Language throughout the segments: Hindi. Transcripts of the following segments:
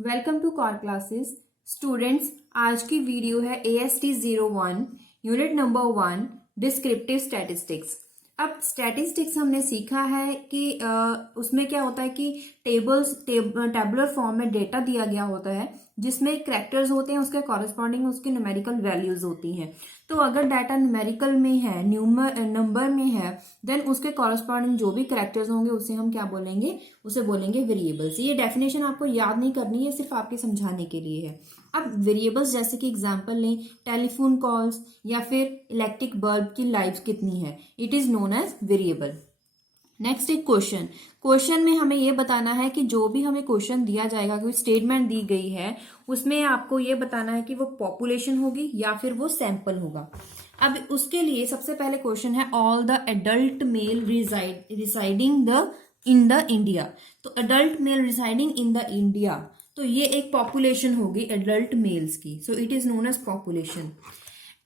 Welcome to Kaur classes students. आज की वीडियो है AST 01 unit number 1 descriptive statistics. अब स्टैटिस्टिक्स हमने सीखा है कि उसमें क्या होता है कि टेबुलर फॉर्म में डेटा दिया गया होता है जिसमें कैरेक्टर्स होते हैं, उसके कॉरेस्पॉन्डिंग उसकी न्यूमेरिकल वैल्यूज होती हैं। तो अगर डाटा न्यूमेरिकल में है, नंबर में है, देन उसके कॉरेस्पॉन्डिंग जो भी कैरेक्टर्स होंगे उसे हम क्या बोलेंगे, उसे बोलेंगे वेरिएबल्स। ये डेफिनेशन आपको याद नहीं करनी है, सिर्फ आपके समझाने के लिए है। अब वेरिएबल्स जैसे कि एग्जांपल लें, टेलीफोन कॉल्स या फिर इलेक्ट्रिक बल्ब की लाइफ कितनी है, it is known as variable. Next एक क्वेश्चन में हमें ये बताना है कि जो भी हमें क्वेश्चन दिया जाएगा, कोई स्टेटमेंट दी गई है, उसमें आपको ये बताना है कि वो पॉपुलेशन होगी या फिर वो सैंपल होगा। अब उसके लिए सबसे पहले क्वेश्चन है all the adult male residing in the India. तो adult male residing in the India, तो ये एक पॉपुलेशन होगी एडल्ट मेल्स की, so it is known as population.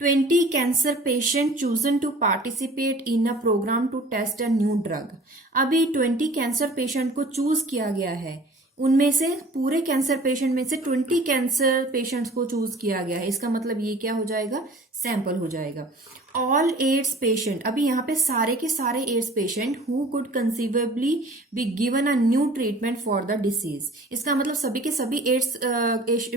20 cancer patient chosen to participate in a program to test a new drug. अभी 20 कैंसर पेशेंट को चूज किया गया है, उनमें से पूरे कैंसर पेशेंट में से 20 कैंसर पेशेंट्स को चूज किया गया है। इसका मतलब ये क्या हो जाएगा, सैंपल हो जाएगा। ऑल एड्स पेशेंट, अभी यहाँ पे सारे के सारे AIDS patient who could conceivably be given a new treatment for the disease. इसका मतलब सभी के सभी एड्स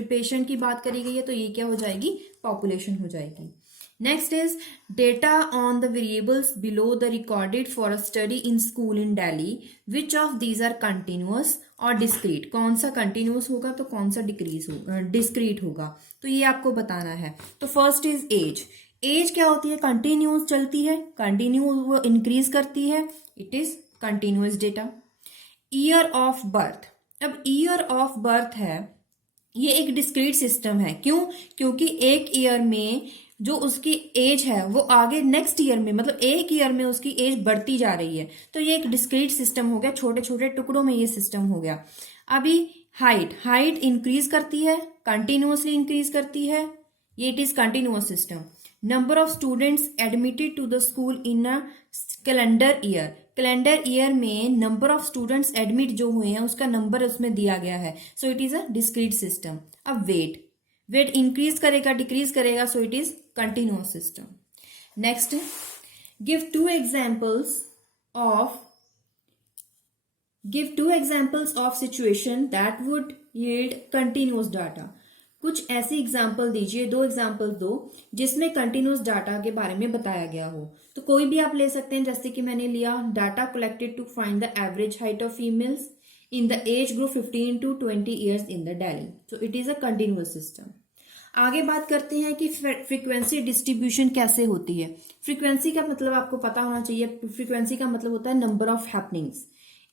पेशेंट की बात करी गई है, तो ये क्या हो जाएगी, पॉपुलेशन हो जाएगी। Next is data on the variables below the recorded for a study in school in Delhi, which of these are continuous और डिस्क्रीट। कौन सा कंटिन्यूअस होगा तो कौन सा डिस्क्रीट होगा, तो ये आपको बताना है। तो फर्स्ट इज एज। एज क्या होती है, कंटिन्यूअस चलती है, कंटिन्यूअस वो इंक्रीज करती है, it is continuous data. Year of birth, अब ईयर ऑफ बर्थ है, ये एक डिस्क्रीट सिस्टम है। क्यों, क्योंकि एक ईयर में जो उसकी एज है वो आगे नेक्स्ट ईयर में, मतलब एक ईयर में उसकी एज बढ़ती जा रही है, तो ये एक डिस्क्रीट सिस्टम हो गया, छोटे छोटे टुकड़ों में ये सिस्टम हो गया। अभी हाइट इंक्रीज करती है, कंटिन्यूअसली इंक्रीज करती है, ये it is continuous system. Number of students admitted to the school in a calendar year, calendar year में नंबर ऑफ स्टूडेंट्स एडमिट जो हुए हैं उसका नंबर उसमें दिया गया है, so it is a discrete system. अब वेट इंक्रीज करेगा डिक्रीज करेगा, so it is continuous system. Next, give two examples of situation that would yield continuous data. कुछ ऐसी एग्जाम्पल दीजिए, 2 एग्जाम्पल दो जिसमें कंटिन्यूअस डाटा के बारे में बताया गया हो। तो कोई भी आप ले सकते हैं, जैसे कि मैंने लिया data collected to find the average height of females in the age group 15 to 20 years in the Delhi, so it is a continuous system. आगे बात करते हैं कि फ्रीक्वेंसी डिस्ट्रीब्यूशन कैसे होती है। फ्रीक्वेंसी का मतलब आपको पता होना चाहिए, फ्रीक्वेंसी का मतलब होता है नंबर ऑफ हैपनिंग्स।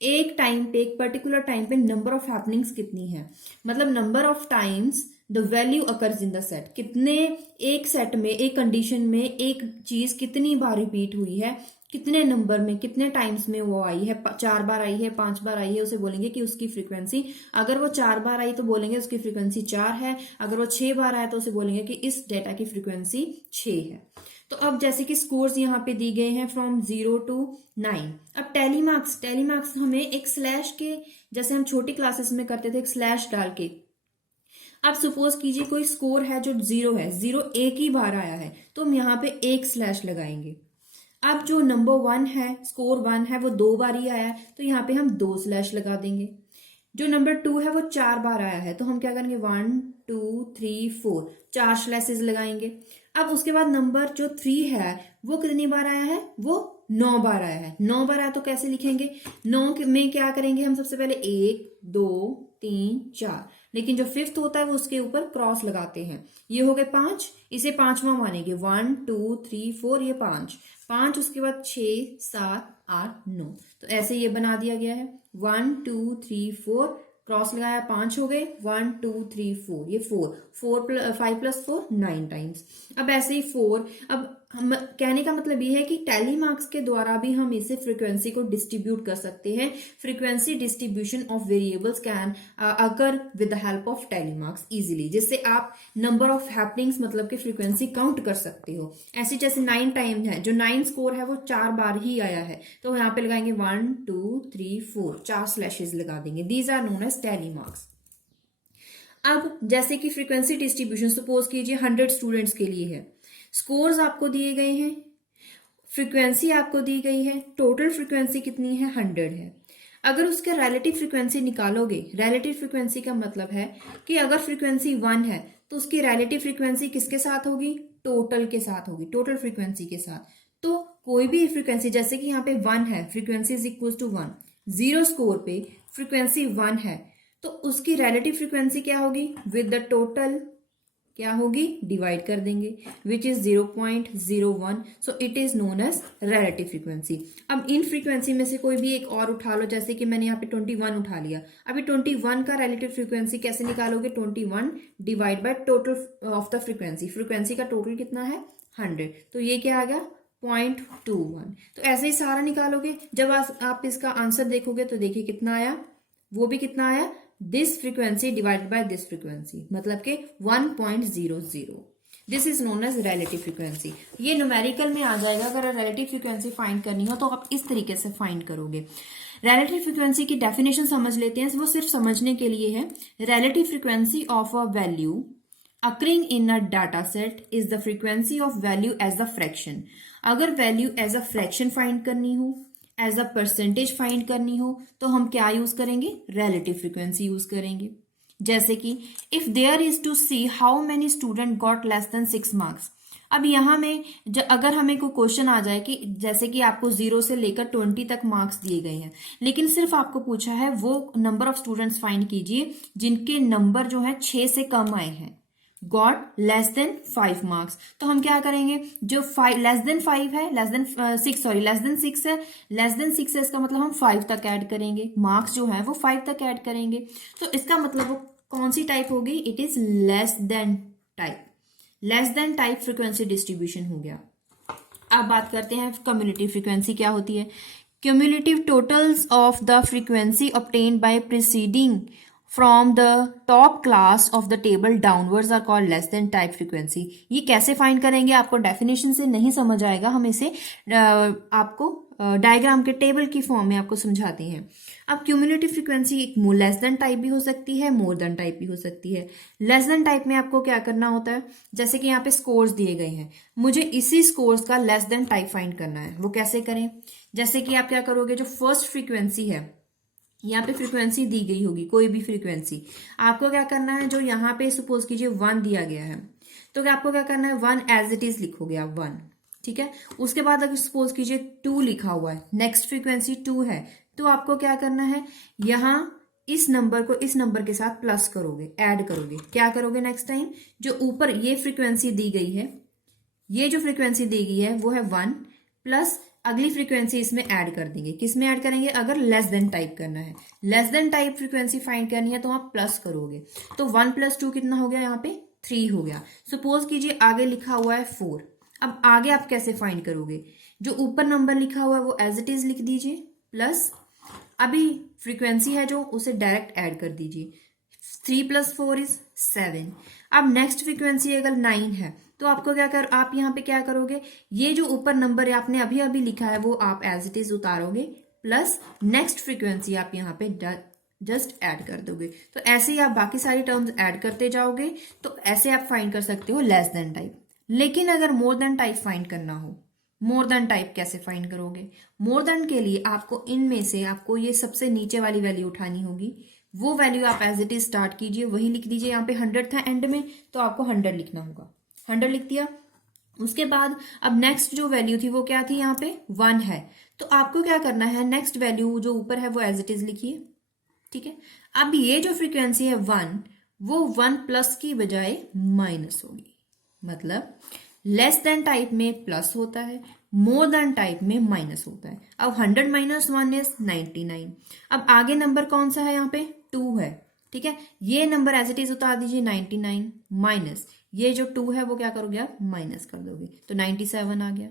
एक टाइम पे, एक पर्टिकुलर टाइम पे नंबर ऑफ हैपनिंग्स कितनी है, मतलब number of times the value occurs in the set, कितने एक सेट में, एक कंडीशन में एक चीज कितनी बार रिपीट हुई है, कितने नंबर में, कितने टाइम्स में वो आई है, 4 बार आई है, 5 बार आई है, उसे बोलेंगे कि उसकी फ्रीक्वेंसी। अगर वो 4 बार आई तो बोलेंगे उसकी फ्रीक्वेंसी 4 है, अगर वो 6 बार आया तो उसे बोलेंगे कि इस डेटा की फ्रीक्वेंसी 6 है। तो अब जैसे कि स्कोर्स यहाँ पे दी गए हैं फ्रॉम 0 to 9। अब टेलीमार्क्स हमें एक स्लैश के, जैसे हम छोटी क्लासेस में करते थे, एक स्लैश डाल के। अब सपोज कीजिए कोई स्कोर है जो 0 है, 0 एक ही बार आया है, तो हम यहाँ पे एक स्लैश लगाएंगे। अब जो नंबर 1 है, स्कोर 1 है, वो 2 बार ही आया है, तो यहाँ पे हम 2 स्लैश लगा देंगे। जो नंबर 2 है वो 4 बार आया है, तो हम क्या करेंगे, 1 2 3 4, 4 स्लैशेस लगाएंगे। अब उसके बाद नंबर जो 3 है वो कितनी बार आया है, वो 9 बार आया है। 9 बार आया तो कैसे लिखेंगे, 9 में क्या करेंगे हम, सबसे पहले 1 2 3 4, लेकिन जो 5th होता है वो उसके ऊपर क्रॉस लगाते हैं। ये हो गए 5, इसे 5वां मानेंगे, 1 2 3 4, ये 5, उसके बाद 6 7 8 9, तो ऐसे ये बना दिया गया है। 1 2 3 4 क्रॉस लगाया, 5 हो गए, 1 2 3 4, ये 5 + 4 9 टाइम्स। अब ऐसे ही 4, अब हम कहने का मतलब ये है कि टेलीमार्क्स के द्वारा भी हम इसे फ्रीक्वेंसी को डिस्ट्रीब्यूट कर सकते हैं। Frequency distribution of variables can occur with the help of telemarks easily, जिससे आप नंबर ऑफ हैपनिंग्स मतलब कि फ्रीक्वेंसी काउंट कर सकते हो। ऐसे जैसे 9 टाइम है, जो 9 स्कोर है वो 4 बार ही आया है, तो यहाँ पे लगाएंगे 1 2 3 4, 4 स्लैशेस लगा देंगे। These are known as tally marks. अब जैसे कि फ्रीक्वेंसी डिस्ट्रीब्यूशन सपोज कीजिए 100 स्टूडेंट्स के लिए है, स्कोर्स आपको दिए गए हैं, फ्रीक्वेंसी आपको दी गई है, टोटल फ्रीक्वेंसी कितनी है 100 है। अगर उसका रिलेटिव फ्रीक्वेंसी निकालोगे, रिलेटिव फ्रीक्वेंसी का मतलब है कि अगर फ्रीक्वेंसी 1 है तो उसकी रिलेटिव फ्रीक्वेंसी किसके साथ होगी, टोटल के साथ होगी, टोटल फ्रीक्वेंसी के साथ। तो कोई भी फ्रीक्वेंसी, जैसे कि यहाँ पे 1 है, frequency is equal to 1, 0 score पे फ्रीक्वेंसी 1 है तो उसकी रिलेटिव फ्रीक्वेंसी क्या होगी, विद द टोटल क्या होगी, डिवाइड कर देंगे, which is 0.01, so it is known as relative frequency. अब इन फ्रीक्वेंसी में से कोई भी एक और उठा लो, जैसे कि मैंने यहाँ पे 21 उठा लिया। अभी 21 का रिलेटिव फ्रीक्वेंसी कैसे निकालोगे, 21 divide by total of the frequency, frequency का टोटल कितना है 100, तो ये क्या आ गया 0.21। तो ऐसे ही सारा निकालोगे, जब आप इसका आंसर देखोगे तो देखिए कितना आया, वो भी कितना आया, this frequency divided by this frequency, मतलब के 1.00। This is known as relative frequency. ये न्यूमेरिकल में आ जाएगा। अगर रिलेटिव फ्रीक्वेंसी फाइंड करनी हो तो आप इस तरीके से फाइंड करोगे। रिलेटिव फ्रीक्वेंसी की डेफिनेशन समझ लेते हैं, वो सिर्फ समझने के लिए है। Relative frequency of a value occurring in a data set is the frequency of value as a fraction। अगर value as a fraction find करनी हो, एज अ परसेंटेज फाइंड करनी हो, तो हम क्या यूज करेंगे, रिलेटिव फ्रीक्वेंसी यूज करेंगे। जैसे कि if there is to see how many student got less than 6 marks. अब यहाँ में अगर हमें कोई क्वेश्चन आ जाए कि जैसे कि आपको 0 से लेकर 20 तक मार्क्स दिए गए हैं, लेकिन सिर्फ आपको पूछा है वो नंबर ऑफ स्टूडेंट्स फाइंड कीजिए जिनके नंबर जो है 6 से कम आए हैं, गॉट लेस देन 5 मार्क्स। तो हम क्या करेंगे, जो लेस देन 5 है, लेस देन 6 है, लेस देन 6 है, इसका मतलब हम 5 तक ऐड करेंगे, मार्क्स जो है वो 5 तक ऐड करेंगे। तो इसका मतलब वो कौन सी टाइप होगी, it is less than type. Less than type frequency distribution हो गया। अब बात करते हैं क्यूमुलेटिव फ्रीक्वेंसी क्या होती है। Cumulative totals of the frequency obtained by preceding from the top class of the table downwards are called less than type frequency. ये कैसे फाइंड करेंगे, आपको डेफिनेशन से नहीं समझ आएगा, हम इसे आपको डायग्राम के टेबल की फॉर्म में आपको समझाते हैं। अब क्यूमुलेटिव फ्रीक्वेंसी एक लेस देन टाइप भी हो सकती है, मोर देन टाइप भी हो सकती है। लेस देन टाइप में आपको क्या करना होता है, जैसे कि यहाँ पे स्कोर्स दिए गए हैं, मुझे इसी स्कोर्स का लेस देन टाइप फाइंड करना है। वो कैसे करें, जैसे कि आप क्या करोगे, जो फर्स्ट फ्रीक्वेंसी है, यहाँ पे फ्रीक्वेंसी दी गई होगी, कोई भी फ्रीक्वेंसी, आपको क्या करना है, जो यहाँ पे सपोज कीजिए 1 दिया गया है, तो आपको क्या करना है, 1 एज इट इज लिखोगे आप 1, ठीक है। उसके बाद अगर सपोज कीजिए 2 लिखा हुआ है, नेक्स्ट फ्रीक्वेंसी 2 है, तो आपको क्या करना है, यहाँ इस नंबर को इस नंबर के साथ प्लस करोगे, ऐड करोगे। क्या करोगे नेक्स्ट टाइम, जो ऊपर ये फ्रीक्वेंसी दी गई है, ये जो फ्रीक्वेंसी दी गई है वो है 1 प्लस अगली फ्रीक्वेंसी इसमें ऐड कर देंगे। किस में ऐड करेंगे, अगर लेस देन टाइप करना है, less than type frequency find करनी है तो आप प्लस करोगे। तो 1 + 2 कितना हो गया, यहाँ पे 3 हो गया। सपोज कीजिए आगे लिखा हुआ है 4। अब आगे आप कैसे फाइंड करोगे, जो ऊपर नंबर लिखा हुआ है वो एज इट इज लिख दीजिए, प्लस अभी फ्रीक्वेंसी है जो उसे डायरेक्ट ऐड कर दीजिए। 3 + 4 = 7। अब नेक्स्ट फ्रीक्वेंसी अगर 9 है तो आपको आप यहाँ पे क्या करोगे, ये जो ऊपर नंबर आपने अभी अभी लिखा है वो आप एज इट इज उतारोगे, प्लस नेक्स्ट फ्रीक्वेंसी आप यहाँ पे जस्ट ऐड कर दोगे। तो ऐसे ही आप बाकी सारी टर्म्स ऐड करते जाओगे। तो ऐसे आप फाइंड कर सकते हो लेस देन टाइप। लेकिन अगर मोर देन टाइप फाइंड करना हो, मोर देन टाइप कैसे फाइंड करोगे, मोर देन के लिए आपको इनमें से आपको ये सबसे नीचे वाली वैल्यू उठानी होगी। वो वैल्यू आप एज इट इज स्टार्ट कीजिए, वही लिख दीजिए। यहाँ पे 100 था एंड में, तो आपको 100 लिखना होगा, 100 लिख दिया। उसके बाद अब नेक्स्ट जो वैल्यू थी वो क्या थी, यहाँ पे 1 है, तो आपको क्या करना है, नेक्स्ट वैल्यू जो ऊपर है वो एज इट इज लिखिए, ठीक है। अब ये जो फ्रीक्वेंसी है 1, वो 1 प्लस की बजाय माइनस होगी। मतलब लेस देन टाइप में प्लस होता है, मोर देन टाइप में माइनस होता है। अब 100 - 1 = 99। अब आगे नंबर कौन सा है, यहाँ पे 2 है, ठीक है। ये नंबर एज इट इज उतार दीजिए, 99 माइनस ये जो 2 है वो क्या करोगे आप, माइनस कर दोगे, तो 97 आ गया।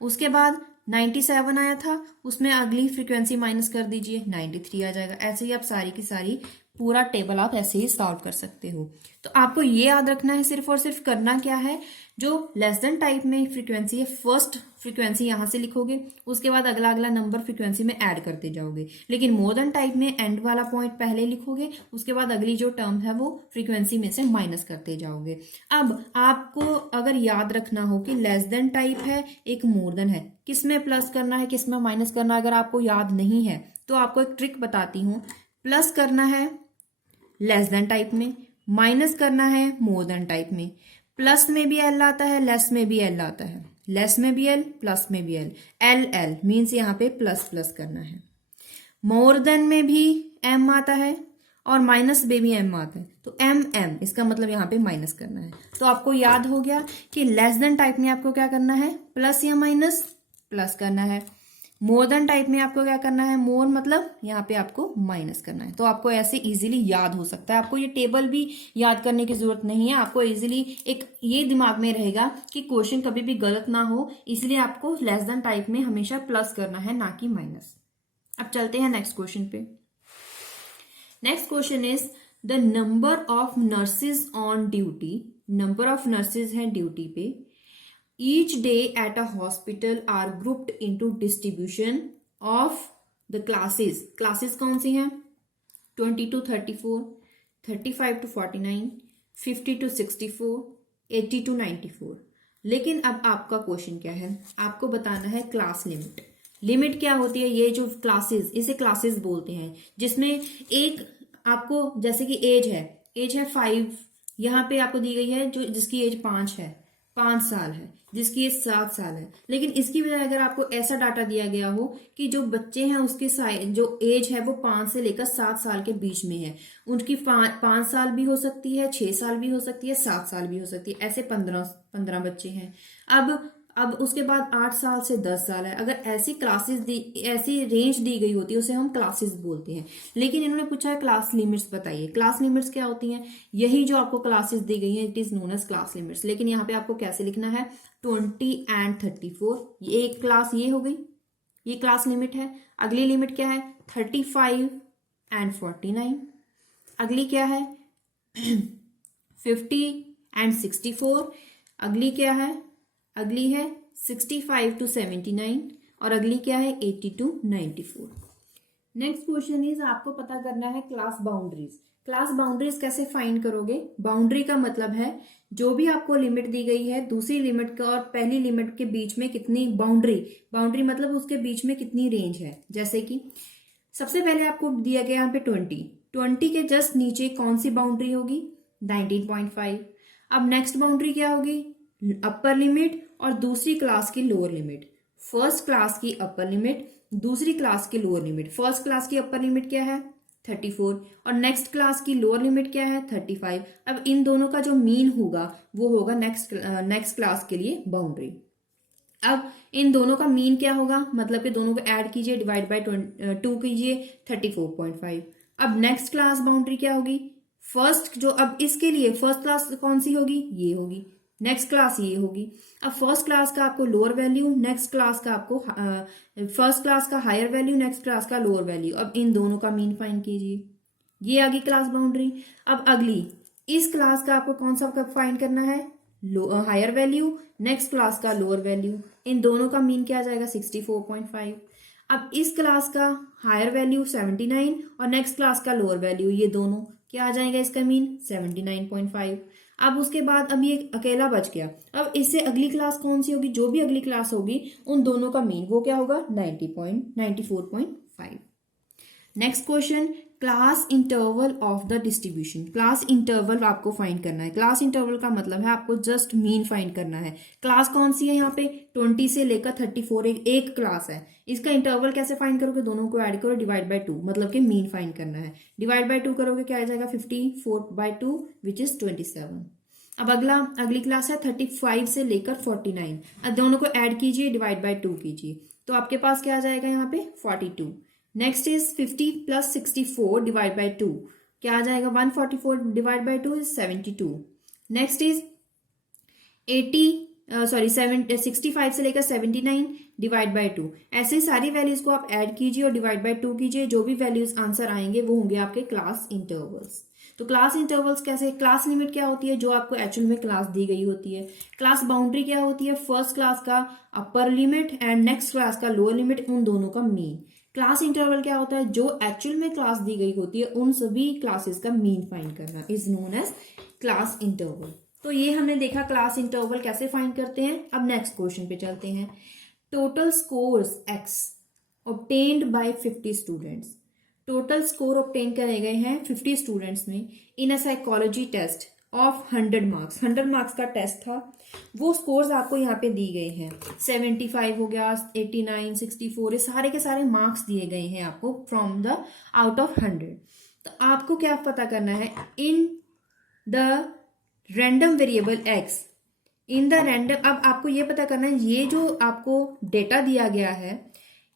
उसके बाद 97 आया था, उसमें अगली फ्रीक्वेंसी माइनस कर दीजिए, 93 आ जाएगा। ऐसे ही आप सारी की सारी पूरा टेबल आप ऐसे ही सॉल्व कर सकते हो। तो आपको ये याद रखना है, सिर्फ और सिर्फ करना क्या है, जो लेस देन टाइप में फ्रीक्वेंसी है, फर्स्ट फ्रीक्वेंसी यहां से लिखोगे, उसके बाद अगला अगला नंबर फ्रीक्वेंसी में ऐड करते जाओगे। लेकिन मोर देन टाइप में एंड वाला पॉइंट पहले लिखोगे, उसके बाद अगली जो टर्म है वो फ्रीक्वेंसी में से माइनस करते जाओगे। अब आपको अगर याद रखना हो कि लेस देन टाइप है, एक मोर देन है, किसमें प्लस करना है किसमें माइनस करना है, अगर आपको याद नहीं है तो आपको एक ट्रिक बताती हूँ। प्लस करना है लेस देन टाइप में, माइनस करना है मोर देन टाइप में। प्लस में भी एल आता है, लेस में भी एल आता है, लेस में भी एल, प्लस में भी एल, एल एल मीन्स यहाँ पे प्लस प्लस करना है। मोर देन में भी एम आता है और माइनस में भी एम आता है, तो एम एम, इसका मतलब यहाँ पे माइनस करना है। तो आपको याद हो गया कि लेस देन टाइप में आपको क्या करना है, प्लस या माइनस, प्लस करना है। मोर देन टाइप में आपको क्या करना है, मोर मतलब यहाँ पे आपको माइनस करना है। तो आपको ऐसे इजीली याद हो सकता है, आपको ये टेबल भी याद करने की जरूरत नहीं है, आपको इजीली एक ये दिमाग में रहेगा कि क्वेश्चन कभी भी गलत ना हो, इसलिए आपको लेस देन टाइप में हमेशा प्लस करना है, ना कि माइनस। अब चलते हैं नेक्स्ट क्वेश्चन पे। Next question is the number of nurses on duty, number of nurses है ड्यूटी पे, each day at a hospital are grouped into distribution of the classes। classes कौन सी हैं, 20 to 34, 35 to 49, 50 to 64, 80 to 94। लेकिन अब आपका क्वेश्चन क्या है, आपको बताना है क्लास लिमिट। लिमिट क्या होती है, ये जो क्लासेस, इसे क्लासेस बोलते हैं, जिसमें एक आपको जैसे कि एज है 5, यहाँ पे आपको दी गई है जो जिसकी एज 5 साल है, जिसकी एज 7 साल है। लेकिन इसकी बजाय अगर आपको ऐसा डाटा दिया गया हो कि जो बच्चे हैं उसकी जो एज है वो 5 से लेकर 7 साल के बीच में है, उनकी 5 साल भी हो सकती है, 6 साल भी हो सकती है, 7 साल भी हो सकती है, ऐसे 15 बच्चे हैं। अब उसके बाद 8 साल से 10 साल है। अगर ऐसी ऐसी रेंज दी गई होती है उसे हम क्लासेस बोलते हैं। लेकिन इन्होंने पूछा है क्लास लिमिट्स बताइए। क्लास लिमिट्स क्या होती हैं, यही जो आपको क्लासेस दी गई हैं, it is known as class limits. लेकिन यहाँ पे आपको कैसे लिखना है, 20 and 34, ये एक क्लास ये हो गई, ये क्लास लिमिट है। अगली लिमिट क्या है, 35 and 49। अगली क्या है 50 and 64। अगली क्या है, अगली है 65 to 79 और अगली क्या है 80 to 94। नेक्स्ट क्वेश्चन इज आपको पता करना है क्लास बाउंड्रीज। क्लास बाउंड्रीज कैसे फाइंड करोगे, बाउंड्री का मतलब है जो भी आपको लिमिट दी गई है, दूसरी लिमिट का और पहली लिमिट के बीच में कितनी बाउंड्री मतलब उसके बीच में कितनी रेंज है। जैसे कि सबसे पहले आपको दिया गया यहाँ पे 20 के जस्ट नीचे कौन सी बाउंड्री होगी, 19.5। अब नेक्स्ट बाउंड्री क्या होगी, अपर लिमिट और दूसरी क्लास की लोअर लिमिट। फर्स्ट क्लास की अपर लिमिट, दूसरी क्लास की लोअर लिमिट। फर्स्ट क्लास की अपर लिमिट क्या है 34 और नेक्स्ट क्लास की लोअर लिमिट क्या है 35। अब इन दोनों का जो मीन होगा वो होगा नेक्स्ट क्लास के लिए बाउंड्री। अब इन दोनों का मीन क्या होगा, मतलब कि दोनों को ऐड कीजिए, डिवाइड बाय 2 कीजिए, 34.5। अब नेक्स्ट क्लास बाउंड्री क्या होगी, फर्स्ट जो अब इसके लिए फर्स्ट क्लास कौन सी होगी, ये होगी, नेक्स्ट क्लास ये होगी। अब फर्स्ट क्लास का आपको लोअर वैल्यू, नेक्स्ट क्लास का आपको फर्स्ट क्लास का हायर वैल्यू, नेक्स्ट क्लास का लोअर वैल्यू। अब इन दोनों का मीन फाइंड कीजिए, ये आ गई क्लास बाउंड्री। अब अगली इस क्लास का आपको कौन सा फाइंड करना है, हायर वैल्यू, नेक्स्ट क्लास का लोअर वैल्यू। इन दोनों का मीन क्या आ जाएगा 64.5। अब इस क्लास का हायर वैल्यू 79 और नेक्स्ट क्लास का लोअर वैल्यू, ये दोनों क्या आ जाएगा इसका मीन 79.5। अब उसके बाद अब ये अकेला बच गया। अब इससे अगली क्लास कौन सी होगी, जो भी अगली क्लास होगी उन दोनों का मीन वो क्या होगा 94.5। Next question, class interval of the distribution. Class interval आपको फाइंड करना है। क्लास इंटरवल का मतलब है आपको जस्ट मीन फाइंड करना है। क्लास कौन सी है, यहाँ पे 20 से लेकर 34 एक क्लास है। इसका इंटरवल कैसे फाइंड करोगे, दोनों को ऐड करो, डिवाइड बाय 2, मतलब कि मीन फाइंड करना है। डिवाइड बाय 2 करोगे क्या आ जाएगा 54/2 विच इज 27। अब अगली क्लास है 35 से लेकर 49। अब दोनों को ऐड कीजिए, डिवाइड बाय 2 कीजिए, तो आपके पास क्या आ जाएगा यहाँ पे 42। नेक्स्ट इज 50 + 64 डिवाइड बाय 2, क्या आ जाएगा 144 divide by 2 is 72। Next is 65 से लेकर 79 डिवाइड बाय 2। ऐसे सारी वैल्यूज को आप ऐड कीजिए और डिवाइड बाय 2 कीजिए, जो भी वैल्यूज आंसर आएंगे वो होंगे आपके क्लास इंटरवल्स। तो क्लास इंटरवल्स कैसे, क्लास लिमिट क्या होती है, जो आपको एक्चुअल में क्लास दी गई होती है। क्लास बाउंड्री क्या होती है, फर्स्ट क्लास का upper limit and next class का लोअर लिमिट, उन दोनों का मीन। क्लास इंटरवल क्या होता है, जो एक्चुअल में क्लास दी गई होती है उन सभी क्लासेस का मीन फाइंड करना is known as class interval. तो ये हमने देखा क्लास इंटरवल कैसे फाइंड करते हैं। अब नेक्स्ट क्वेश्चन पे चलते हैं। Total scores x obtained by 50 students. Total score obtain करे गए हैं 50 स्टूडेंट्स में in a psychology test of 100 marks. 100 marks का टेस्ट था, वो स्कोर्स आपको यहाँ पे दी गए हैं। 75 हो गया, 89, 64, ये सारे के सारे मार्क्स दिए गए हैं आपको फ्रॉम द आउट ऑफ 100। तो आपको क्या पता करना है, in the random variable x, in the random. अब आपको ये पता करना है, ये जो आपको डेटा दिया गया है,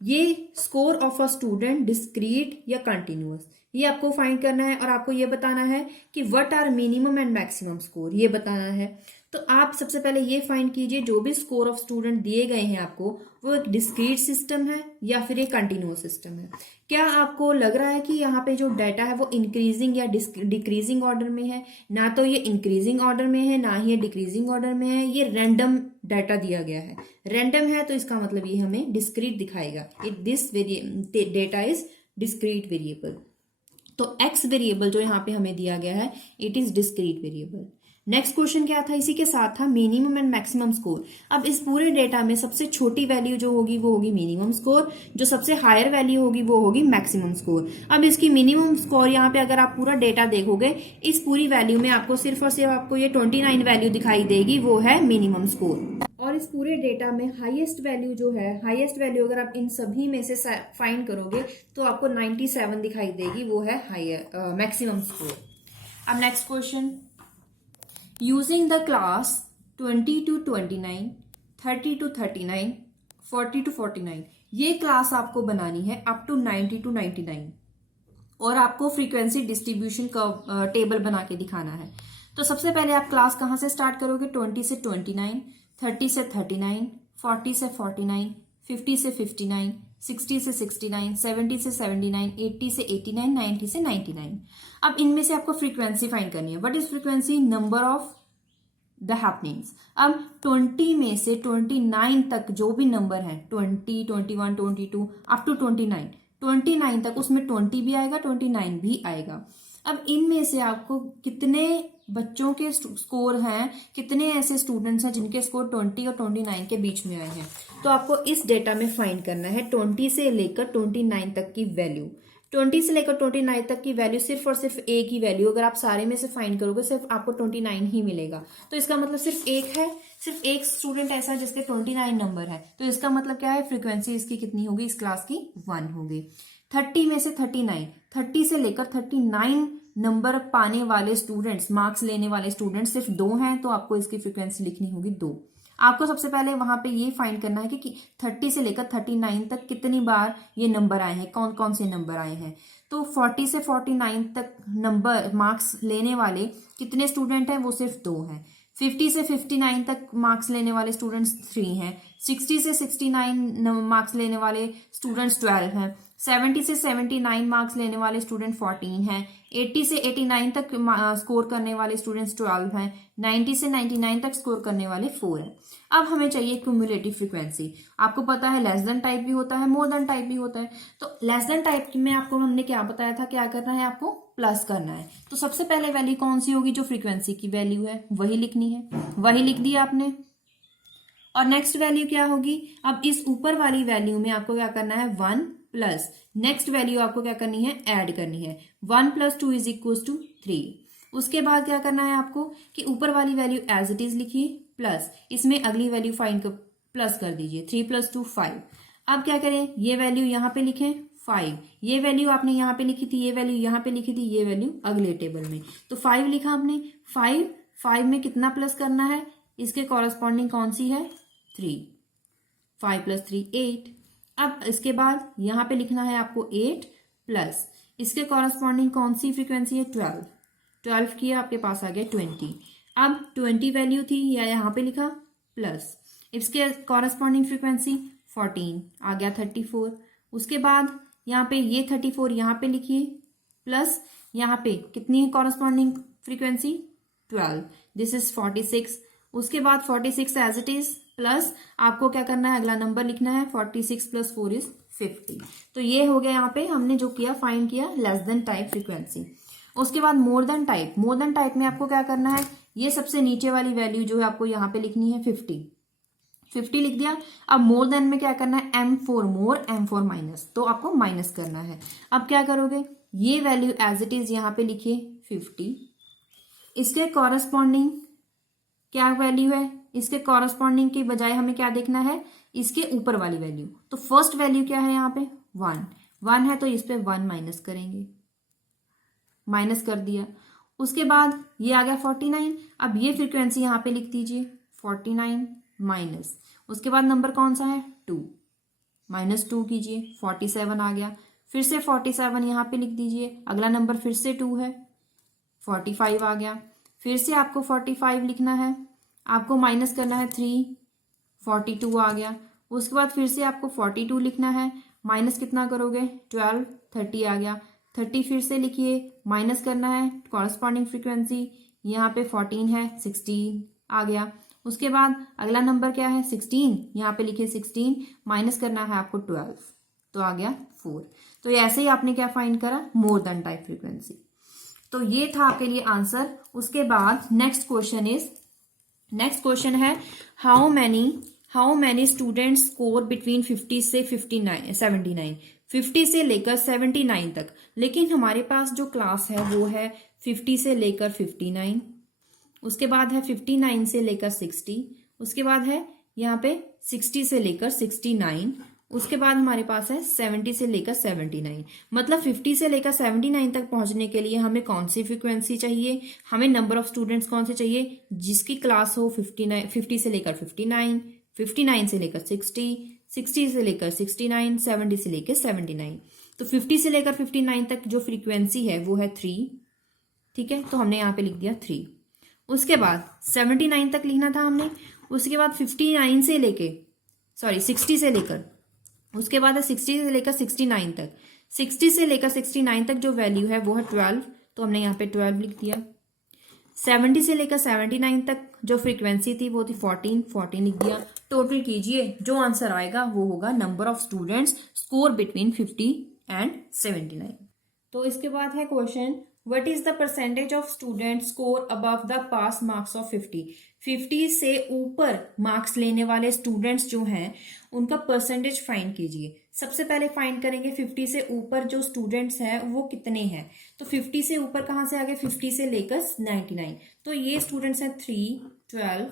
ये score of a student discrete या कंटिन्यूअस, ये आपको फाइंड करना है। और आपको ये बताना है कि what are minimum and maximum score, ये बताना है। तो आप सबसे पहले ये फाइंड कीजिए, जो भी स्कोर ऑफ स्टूडेंट दिए गए हैं आपको, वो एक डिस्क्रीट सिस्टम है या फिर एक कंटिन्यूअस सिस्टम है। क्या आपको लग रहा है कि यहाँ पे जो डाटा है वो इंक्रीजिंग या डिक्रीजिंग ऑर्डर में है? ना तो ये इंक्रीजिंग ऑर्डर में है, ना ही ये डिक्रीजिंग ऑर्डर में है। ये रैंडम डाटा दिया गया है, रैंडम है, तो इसका मतलब ये हमें डिस्क्रीट दिखाएगा। This data is discrete variable. तो एक्स वेरिएबल जो यहाँ पे हमें दिया गया है, it is discrete variable. Next question क्या था, इसी के साथ था मिनिमम एंड मैक्सिमम स्कोर। अब इस पूरे डेटा में सबसे छोटी वैल्यू जो होगी वो होगी मिनिमम स्कोर, जो सबसे हायर वैल्यू होगी वो होगी मैक्सिमम स्कोर। अब इसकी मिनिमम स्कोर यहाँ पे अगर आप पूरा डेटा देखोगे, इस पूरी वैल्यू में आपको सिर्फ और सिर्फ आपको ये 29 वैल्यू दिखाई देगी, वो है मिनिमम स्कोर। और इस पूरे डेटा में हाईएस्ट वैल्यू जो है, हाईएस्ट वैल्यू अगर आप इन सभी में से फाइंड करोगे तो आपको 97 दिखाई देगी, वो है हायर मैक्सिमम स्कोर। अब next question, using the class 20 to 29, 30 to 39, 40 to 49, ये क्लास आपको बनानी है अप टू 90 to 99 और आपको फ्रीक्वेंसी डिस्ट्रीब्यूशन का टेबल बना के दिखाना है। तो सबसे पहले आप क्लास कहाँ से स्टार्ट करोगे, 20 से 29, 30 से 39, 40 से 49, 50 से 59, 60 से 69, 70 से 79, 80 से 89, 90 से 99। अब इनमें से आपको फ्रीक्वेंसी फाइंड करनी है। What is frequency, number of the happenings. अब 20 में से 29 तक जो भी नंबर है, 20, 21, 22 अप टू 29 तक, उसमें 20 भी आएगा, 29 भी आएगा। अब इनमें से आपको कितने बच्चों के स्कोर हैं, कितने ऐसे स्टूडेंट्स हैं जिनके स्कोर 20 और 29 के बीच में आए हैं, तो आपको इस डेटा में फाइंड करना है 20 से लेकर 29 तक की वैल्यू। 20 से लेकर 29 तक की वैल्यू सिर्फ और सिर्फ एक ही वैल्यू, अगर आप सारे में से फाइंड करोगे सिर्फ आपको 29 ही मिलेगा। तो इसका मतलब सिर्फ एक है, सिर्फ एक स्टूडेंट ऐसा जिसके 29 नंबर है, तो इसका मतलब क्या है, फ्रीक्वेंसी इसकी कितनी होगी, इस क्लास की 1 होगी। 30 में से 39, 30 से लेकर 39 नंबर पाने वाले स्टूडेंट्स, मार्क्स लेने वाले स्टूडेंट्स सिर्फ 2 हैं, तो आपको इसकी फ्रीक्वेंसी लिखनी होगी 2। आपको सबसे पहले वहां पे ये फाइंड करना है कि 30 से लेकर 39 तक कितनी बार ये नंबर आए हैं, कौन कौन से नंबर आए हैं। तो 40 से 49 तक नंबर मार्क्स लेने वाले कितने स्टूडेंट हैं, वो सिर्फ 2 हैं। 50 से 59 तक मार्क्स लेने वाले स्टूडेंट्स 3 हैं। 60 से 69 मार्क्स लेने वाले स्टूडेंट्स 12 हैं। 70 से 79 मार्क्स लेने वाले स्टूडेंट 14 हैं। 80 से 89 तक स्कोर करने वाले स्टूडेंट्स 12 हैं। 90 से 99 तक स्कोर करने वाले 4 हैं। अब हमें चाहिए क्यूमुलेटिव फ्रीक्वेंसी। आपको पता है लेस देन टाइप भी होता है, मोर देन टाइप भी होता है। तो लेस देन टाइप में आपको हमने क्या बताया था, क्या करना है, आपको प्लस करना है। तो सबसे पहले वैल्यू कौन सी होगी, जो फ्रीक्वेंसी की वैल्यू है वही लिखनी है, वही लिख दिया आपने। और नेक्स्ट वैल्यू क्या होगी, अब इस ऊपर वाली वैल्यू में आपको क्या करना है, 1 प्लस नेक्स्ट वैल्यू आपको क्या करनी है, ऐड करनी है। 1 + 2 = 3। उसके बाद क्या करना है आपको कि ऊपर वाली वैल्यू एज इट इज लिखिए, प्लस इसमें अगली वैल्यू फाइंड कर प्लस कर दीजिए। 3 + 2 5। अब क्या करें, ये वैल्यू यहाँ पे लिखें 5, ये वैल्यू आपने यहाँ पे लिखी थी, ये वैल्यू यहाँ पे लिखी थी, ये वैल्यू अगले टेबल में। तो 5 लिखा आपने। 5 में कितना प्लस करना है, इसके कॉरेस्पॉन्डिंग कौन सी है, 3। 5 + 3 8। अब इसके बाद यहाँ पे लिखना है आपको 8 प्लस इसके कॉरेस्पॉन्डिंग कौन सी फ्रीक्वेंसी है, 12। 12 किया, आपके पास आ गया 20। अब 20 वैल्यू थी, या यहाँ पे लिखा प्लस इसके कॉरेस्पॉन्डिंग फ्रीक्वेंसी 14 आ गया 34। उसके बाद यहाँ पे ये 34 यहाँ पे लिखिए, प्लस यहाँ पे कितनी है कॉरस्पॉन्डिंग फ्रीक्वेंसी 12, दिस इज 46। उसके बाद 46 एज इट इज, प्लस आपको क्या करना है, अगला नंबर लिखना है 46 प्लस 4 इज 50। तो ये हो गया यहाँ पे हमने जो किया, फाइंड किया लेस देन टाइप फ्रीक्वेंसी। उसके बाद more than type, more than type में आपको क्या करना है, ये सबसे नीचे वाली वैल्यू जो है आपको यहाँ पे लिखनी है 50 लिख दिया। अब मोर देन में क्या करना है, M4 मोर M4 माइनस, तो आपको माइनस करना है। अब क्या करोगे, ये वैल्यू एज इट इज यहाँ पे लिखिए 50, इसके कॉरस्पॉन्डिंग क्या वैल्यू है, इसके कॉरस्पॉन्डिंग की बजाय हमें क्या देखना है, इसके ऊपर वाली वैल्यू। तो फर्स्ट वैल्यू क्या है यहाँ पे 1 है, तो इस पे 1 माइनस करेंगे, माइनस कर दिया। उसके बाद ये आ गया 49। अब ये फ्रीक्वेंसी यहाँ पे लिख दीजिए 49 माइनस, उसके बाद नंबर कौन सा है 2, -2 कीजिए, 47 आ गया। फिर से 47 यहाँ पे लिख दीजिए, अगला नंबर फिर से 2 है, 45 आ गया। फिर से आपको 45 लिखना है, आपको माइनस करना है 3, 42 आ गया। उसके बाद फिर से आपको 42 लिखना है, माइनस कितना करोगे 12, 30 आ गया। 30 फिर से लिखिए, माइनस करना है कॉरस्पॉन्डिंग फ्रीक्वेंसी, यहाँ पे 14 है, 16 आ गया। उसके बाद अगला नंबर क्या है 16, यहाँ पे लिखिए 16, माइनस करना है आपको 12, तो आ गया 4। तो ऐसे ही आपने क्या फाइंड करा, मोर देन टाइप फ्रीक्वेंसी। तो ये था आपके लिए आंसर। उसके बाद नेक्स्ट क्वेश्चन है how many students score between 50 से 79, 50 से लेकर 79 तक। लेकिन हमारे पास जो क्लास है वो है 50 से लेकर 59, उसके बाद है 59 से लेकर 60, उसके बाद है यहाँ पे 60 से लेकर 69, उसके बाद हमारे पास है 70 से लेकर 79। मतलब 50 से लेकर 79 तक पहुंचने के लिए हमें कौन सी फ्रीक्वेंसी चाहिए, हमें नंबर ऑफ स्टूडेंट्स कौन से चाहिए, जिसकी क्लास हो 50 से लेकर 59, 59 से लेकर 60, 60 से लेकर 69, 70 से लेकर 79। तो 50 से लेकर 59 तक जो फ्रीक्वेंसी है वो है 3, ठीक है, तो हमने यहाँ पे लिख दिया 3। उसके बाद 79 तक लिखना था हमने, उसके बाद 59 से लेके 60 से लेकर, उसके बाद है 60 से लेकर 69 तक, 60 से लेकर 69 तक जो वैल्यू है वो है 12, तो हमने यहाँ पे 12 लिख दिया। 70 से लेकर 79 तक जो फ्रीक्वेंसी थी वो थी 14 लिख दिया। टोटल कीजिए, जो आंसर आएगा वो होगा number of students score between 50 and 79। तो इसके बाद है question, what is the percentage of student score above the pass marks of 50 से ऊपर मार्क्स लेने वाले स्टूडेंट्स जो हैं उनका परसेंटेज फाइंड कीजिए। सबसे पहले फाइंड करेंगे 50 से ऊपर जो स्टूडेंट्स हैं वो कितने हैं। तो 50 से ऊपर कहाँ से आ गए, 50 से लेकर 99, तो ये स्टूडेंट्स हैं 3, 12,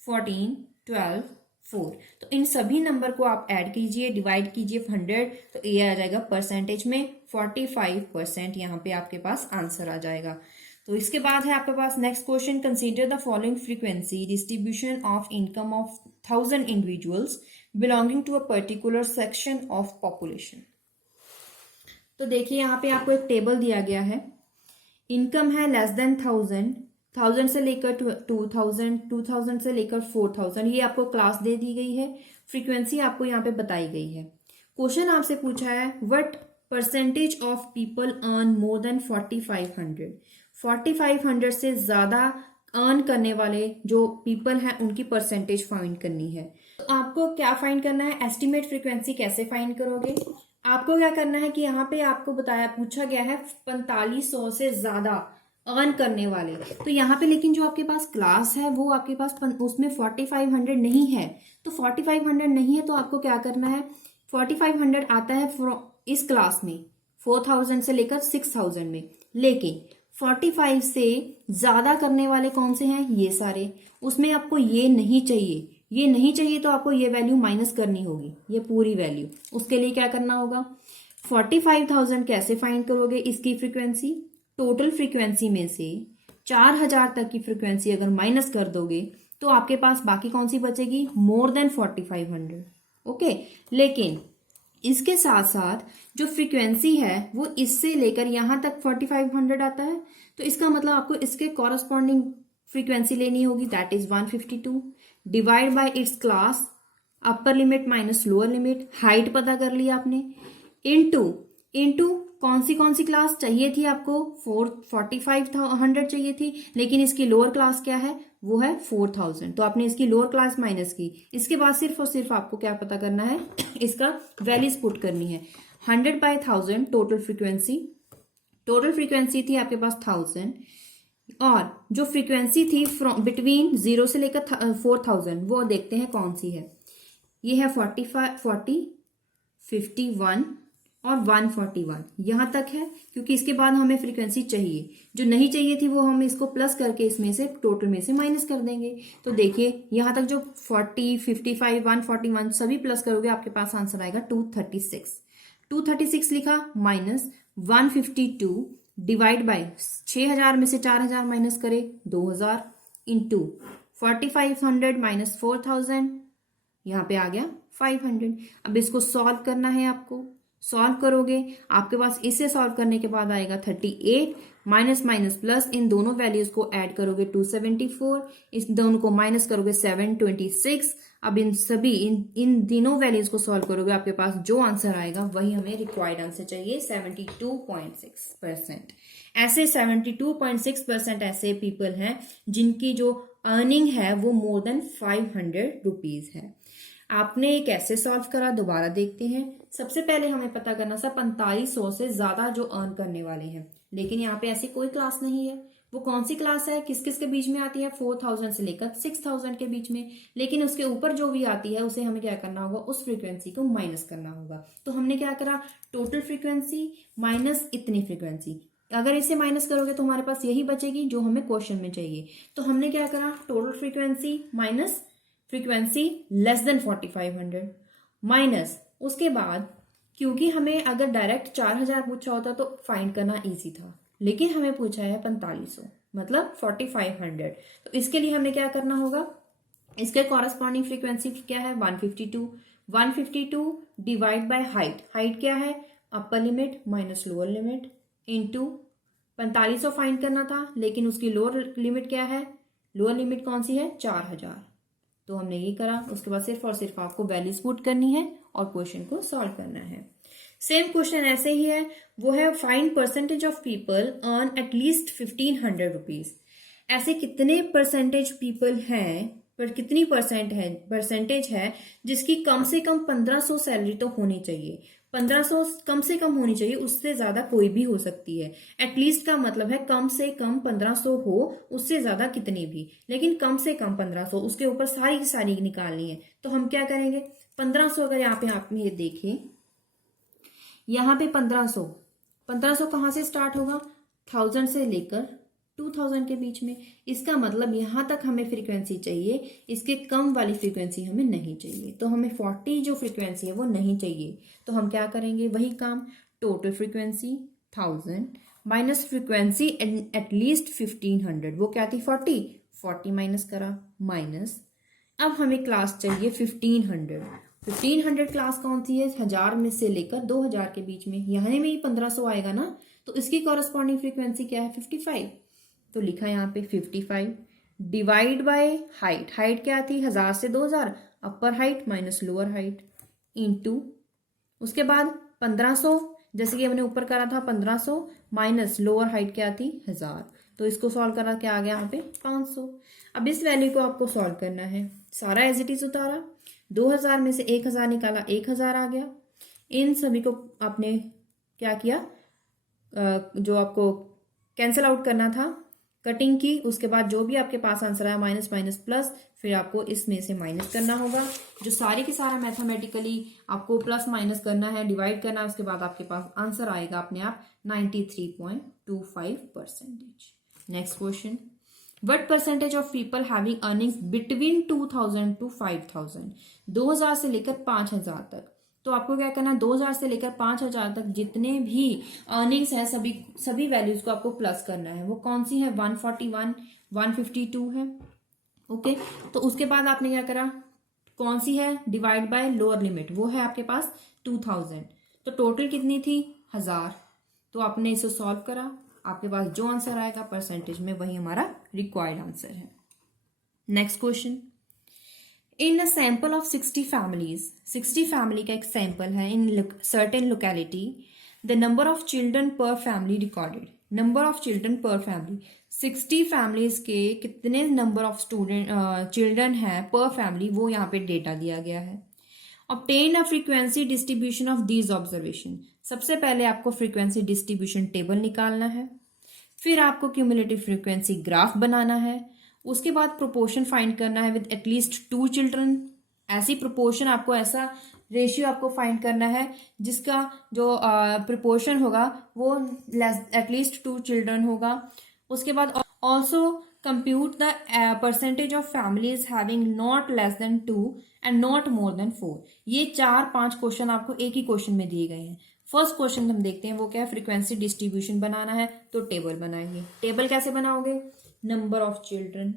14, 12, 4। तो इन सभी नंबर को आप ऐड कीजिए, डिवाइड कीजिए 100, तो ये आ जाएगा परसेंटेज में 45%, यहाँ पे आपके पास आंसर आ जाएगा। तो इसके बाद है आपके पास next question, consider the following frequency distribution of income of 1000 individuals belonging to a particular section of population. तो देखिए यहाँ पे आपको एक टेबल दिया गया है, इनकम है लेस देन 1000 से लेकर 2000 से लेकर 4000, ये आपको क्लास दे दी गई है, फ्रीक्वेंसी आपको यहाँ पे बताई गई है। क्वेश्चन आपसे पूछा है what percentage of people earn more than 4500 से ज्यादा अर्न करने वाले जो पीपल हैं उनकी परसेंटेज फाइंड करनी है। तो आपको क्या फाइंड करना है, एस्टिमेट फ्रीक्वेंसी कैसे फाइंड करोगे, आपको क्या करना है कि यहाँ पे आपको पूछा गया है 4500 से ज्यादा अर्न करने वाले। तो यहाँ पे लेकिन जो आपके पास क्लास है वो आपके पास उसमें 4500 नहीं है, तो 4500 नहीं है तो आपको क्या करना है, 4500 आता है इस क्लास में 4000 से लेकर 6000 में, लेकिन 45 से ज्यादा करने वाले कौन से हैं, ये सारे, उसमें आपको ये नहीं चाहिए, तो आपको ये वैल्यू माइनस करनी होगी, ये पूरी वैल्यू। उसके लिए क्या करना होगा, 45,000 कैसे फाइंड करोगे, इसकी फ्रीक्वेंसी, टोटल फ्रीक्वेंसी में से 4000 तक की फ्रीक्वेंसी अगर माइनस कर दोगे तो आपके पास बाकी कौन सी बचेगी, मोर देन 4500। ओके, लेकिन इसके साथ साथ जो फ्रीक्वेंसी है वो इससे लेकर यहां तक 4500 आता है, तो इसका मतलब आपको इसके कॉरस्पॉन्डिंग फ्रीक्वेंसी लेनी होगी, that is 152 divide by it's class. Upper limit minus lower limit, height पता कर लिया आपने, इनटू कौन सी क्लास चाहिए थी आपको, 4500 चाहिए थी, लेकिन इसकी लोअर क्लास क्या है, वो है 4000, तो आपने इसकी लोअर क्लास माइनस की। इसके बाद सिर्फ और सिर्फ आपको क्या पता करना है, इसका वैल्यूज पुट करनी है। 100/1000 टोटल फ्रीक्वेंसी थी आपके पास 1000, और जो फ्रीक्वेंसी थी बिटवीन 0 से लेकर 4000 वो देखते हैं कौन सी है। ये है 45, 40, 51 और 141 यहां तक है, क्योंकि इसके बाद हमें फ्रीक्वेंसी चाहिए। जो नहीं चाहिए थी वो हम इसको प्लस करके इसमें से टोटल में से माइनस कर देंगे। तो देखिए यहां तक जो 40, 55, 141 सभी प्लस करोगे आपके पास आंसर आएगा 236 लिखा, माइनस 152 डिवाइड बाय 6000 में से 4000 माइनस करे 2000 इंटू 4500 माइनस 4000, यहां पे आ गया 500। अब इसको सॉल्व करना है आपको, सॉल्व करोगे आपके पास इसे सॉल्व करने के बाद आएगा 38, माइनस माइनस प्लस, इन दोनों वैल्यूज को ऐड करोगे 274, इस दोनों को माइनस करोगे 726। अब इन तीनों वैल्यूज को सॉल्व करोगे आपके पास जो आंसर आएगा वही हमें रिक्वायर्ड आंसर चाहिए 72.6%। ऐसे 72.6% ऐसे पीपल हैं जिनकी जो अर्निंग है वो मोर देन 500 रुपीज है। आपने एक ऐसे सॉल्व करा, दोबारा देखते हैं। सबसे पहले हमें पता करना था 4500 से ज्यादा जो अर्न करने वाले हैं, लेकिन यहाँ पे ऐसी कोई क्लास नहीं है। वो कौन सी क्लास है, किस किस के बीच में आती है, 4000 से लेकर 6000 के बीच में, लेकिन उसके ऊपर जो भी आती है उसे हमें क्या करना होगा, उस फ्रीक्वेंसी को माइनस करना होगा। तो हमने क्या करा, टोटल फ्रीक्वेंसी माइनस इतनी फ्रीक्वेंसी, अगर इसे माइनस करोगे तो हमारे पास यही बचेगी जो हमें क्वेश्चन में चाहिए। तो हमने क्या करा, total frequency minus frequency less than 4500 minus, उसके बाद क्योंकि हमें अगर डायरेक्ट 4000 पूछा होता तो फाइंड करना इजी था, लेकिन हमें पूछा है 4500 मतलब 4500, तो इसके लिए हमें क्या करना होगा, इसके कॉरेस्पॉन्डिंग फ्रीक्वेंसी क्या है 152 डिवाइड बाय हाइट क्या है, upper limit minus lower limit into 4500 find करना था, लेकिन उसकी लोअर लिमिट क्या है, लोअर लिमिट कौन सी है 4000, तो हमने ये करा। उसके बाद सिर्फ और सिर्फ आपको वैल्यूज पुट करनी है और क्वेश्चन को सॉल्व करना है। सेम क्वेश्चन ऐसे ही है, वो है find percentage of people earn at least 1500 rupees. ऐसे कितने परसेंटेज पीपल हैं, पर कितनी परसेंटेज है जिसकी कम से कम 1500 सैलरी तो होनी चाहिए। 1500 कम से कम होनी चाहिए, उससे ज्यादा कोई भी हो सकती है। एटलीस्ट का मतलब है कम से कम 1500 हो, उससे ज्यादा कितनी भी, लेकिन कम से कम 1500, उसके ऊपर सारी की सारी निकालनी है। तो हम क्या करेंगे, 1500 अगर यहाँ पे आप ये देखें, यहाँ पे 1500 कहाँ से स्टार्ट होगा, 1000 से लेकर 2000 के बीच में। इसका मतलब यहां तक हमें फ्रीक्वेंसी चाहिए, इसके कम वाली फ्रीक्वेंसी हमें नहीं चाहिए। तो हमें 40 जो फ्रीक्वेंसी है वो नहीं चाहिए, तो हम क्या करेंगे, वही काम, total frequency 1000 minus frequency at least 1500, वो क्या थी 40 माइनस करा, माइनस अब हमें क्लास चाहिए 1500 क्लास कौन सी है, 1000 में से लेकर 2000 के बीच में, यहाँ में ही 1500 आएगा ना, तो इसकी कॉरेस्पॉन्डिंग फ्रीक्वेंसी क्या है 55, तो लिखा यहाँ पे 55 डिवाइड बाय हाइट क्या थी 1000 से 2000, upper height minus lower height into, उसके बाद 1500 जैसे कि हमने ऊपर करा था 1500 माइनस लोअर हाइट क्या थी 1000, तो इसको सॉल्व करा क्या आ गया यहाँ पे 500। अब इस वैल्यू को आपको सॉल्व करना है, सारा एज इट इज उतारा, 2000 में से 1000 निकाला, 1000 आ गया। इन सभी को आपने क्या किया, जो आपको कैंसिल आउट करना था कटिंग की, उसके बाद जो भी आपके पास आंसर आया माइनस माइनस प्लस, फिर आपको इसमें से माइनस करना होगा। जो सारे के सारा मैथमेटिकली आपको प्लस माइनस करना है, डिवाइड करना है, उसके बाद आपके पास आंसर आएगा अपने आप 93.25%। Next question, what percentage of people having earnings between 2000 to 5000, 2000 से लेकर 5000 तक। तो आपको क्या करना है, 2000 से लेकर 5000 तक जितने भी अर्निंग्स हैं सभी वैल्यूज को आपको प्लस करना है। वो कौन सी है, 141, 152 है, ओके। तो उसके बाद आपने क्या करा, कौन सी है, डिवाइड बाय लोअर लिमिट, वो है आपके पास 2000, तो टोटल कितनी थी 1000, तो आपने इसे सॉल्व करा, आपके पास जो आंसर आएगा परसेंटेज में वही हमारा रिक्वायर्ड आंसर है। Next question, in a sample of 60 families, 60 family का एक सैंपल है in certain locality, the number of children per family recorded, number of children per family, 60 families के कितने नंबर ऑफ स्टूडेंट चिल्ड्रन हैं पर फैमिली, वो यहाँ पे डेटा दिया गया है। Obtain a frequency distribution of these observation, सबसे पहले आपको फ्रीक्वेंसी डिस्ट्रीब्यूशन टेबल निकालना है, फिर आपको क्यूमुलेटिव फ्रीक्वेंसी ग्राफ बनाना है, उसके बाद प्रोपोर्शन फाइंड करना है विद एटलीस्ट 2 चिल्ड्रन, ऐसी प्रोपोर्शन आपको, ऐसा रेशियो आपको फाइंड करना है जिसका जो प्रोपोर्शन होगा वो एटलीस्ट 2 चिल्ड्रन होगा। उसके बाद also compute the percentage of families having not less than 2 and not more than 4। ये 4-5 क्वेश्चन आपको एक ही क्वेश्चन में दिए गए हैं। फर्स्ट क्वेश्चन हम देखते हैं, वो क्या है, फ्रीक्वेंसी डिस्ट्रीब्यूशन बनाना है, तो टेबल बनाएंगे। टेबल कैसे बनाओगे, number of children,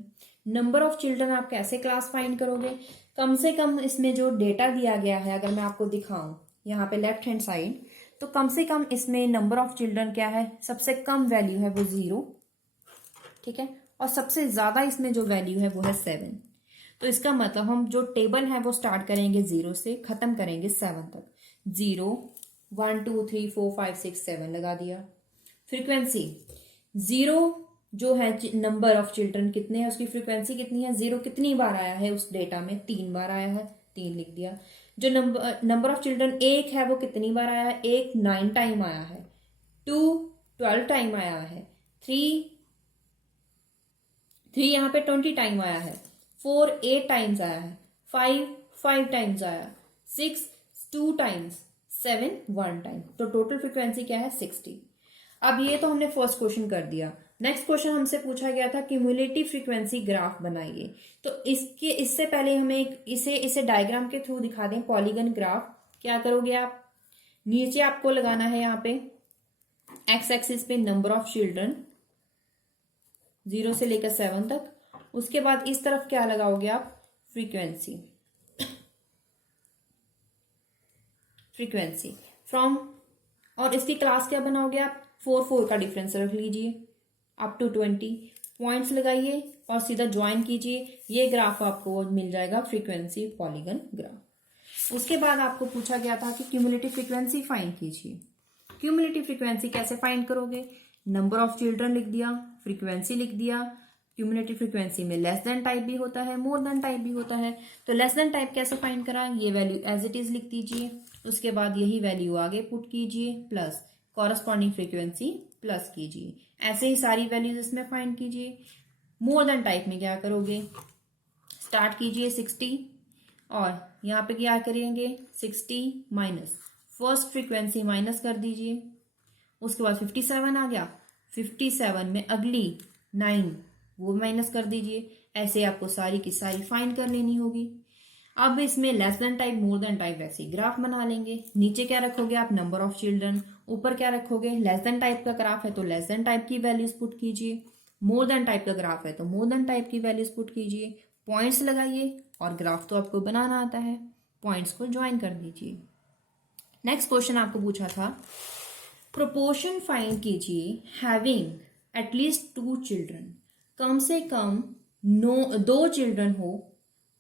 number of children आप कैसे क्लास फाइंड करोगे, कम से कम इसमें जो डेटा दिया गया है अगर मैं आपको दिखाऊं यहाँ पे लेफ्ट हैंड साइड, तो कम से कम इसमें नंबर ऑफ चिल्ड्रन क्या है, सबसे कम वैल्यू है वो 0, ठीक है, और सबसे ज्यादा इसमें जो वैल्यू है वो है 7। तो इसका मतलब हम जो टेबल है वो स्टार्ट करेंगे 0 से, खत्म करेंगे 7 तक। 0 1 2 3 4 5 6 7 लगा दिया। फ्रीक्वेंसी 0 जो है नंबर ऑफ चिल्ड्रन कितने हैं, उसकी फ्रीक्वेंसी कितनी है, 0 कितनी बार आया है उस डेटा में, 3 बार आया है, 3 लिख दिया। जो नंबर ऑफ चिल्ड्रन 1 है वो कितनी बार आया है, 1 9 टाइम आया है, 2 12 टाइम आया है, 3 यहाँ पे 20 टाइम आया है, 4 8 टाइम्स आया है, 5 टाइम्स आया, 6 2 टाइम्स, 7 1 टाइम। तो टोटल फ्रीक्वेंसी क्या है, 60। अब ये तो हमने फर्स्ट क्वेश्चन कर दिया। नेक्स्ट क्वेश्चन हमसे पूछा गया था क्यूमुलेटिव फ्रीक्वेंसी ग्राफ बनाइए। तो इससे पहले हमें इसे डायग्राम के थ्रू दिखा दें, पॉलीगन ग्राफ। क्या करोगे आप, नीचे आपको लगाना है यहाँ पे एक्स एक्सिस पे नंबर ऑफ चिल्ड्रन 0 से लेकर 7 तक, उसके बाद इस तरफ क्या लगाओगे आप, फ्रीक्वेंसी फ्रॉम, और इसकी क्लास क्या बनाओगे आप, 4 का डिफरेंस रख लीजिए अप टू 20, पॉइंट्स लगाइए और सीधा ज्वाइन कीजिए, ये ग्राफ आपको मिल जाएगा फ्रीक्वेंसी पॉलीगन ग्राफ। उसके बाद आपको पूछा गया था कि क्यूमुलेटिव फ्रीक्वेंसी फाइंड कीजिए। क्यूमुलेटिव फ्रीक्वेंसी कैसे फाइंड करोगे, नंबर ऑफ चिल्ड्रन लिख दिया, फ्रीक्वेंसी लिख दिया। क्यूमुलेटिव फ्रीक्वेंसी में लेस देन टाइप भी होता है, मोर देन टाइप भी होता है। तो लेस देन टाइप कैसे फाइंड करा, ये वैल्यू एज इट इज लिख दीजिए, उसके बाद यही वैल्यू आगे पुट कीजिए, प्लस कॉरस्पॉन्डिंग फ्रीक्वेंसी प्लस कीजिए, ऐसे ही सारी वैल्यूज इसमें फाइंड कीजिए। मोर देन टाइप में क्या करोगे, स्टार्ट कीजिए 60 और यहाँ पे क्या करेंगे 60 माइनस फर्स्ट फ्रीक्वेंसी माइनस कर दीजिए, उसके बाद 57 आ गया, 57 में अगली 9 वो माइनस कर दीजिए। ऐसे आपको सारी की सारी फाइंड कर लेनी होगी। अब इसमें less than type more than type वैसे ग्राफ बना लेंगे। नीचे क्या रखोगे आप, नंबर ऑफ चिल्ड्रन, ऊपर क्या रखोगे, लेस देन टाइप का ग्राफ है तो लेस देन टाइप की वैल्यूज पुट कीजिए, मोर देन टाइप का ग्राफ है तो मोर देन टाइप की वैल्यूज पुट कीजिए, पॉइंट्स लगाइए और ग्राफ तो आपको बनाना आता है, पॉइंट्स को ज्वाइन कर दीजिए। नेक्स्ट क्वेश्चन आपको पूछा था, प्रोपोर्शन फाइंड कीजिए हैविंग एटलीस्ट 2 चिल्ड्रन, कम से कम 2 चिल्ड्रन हो,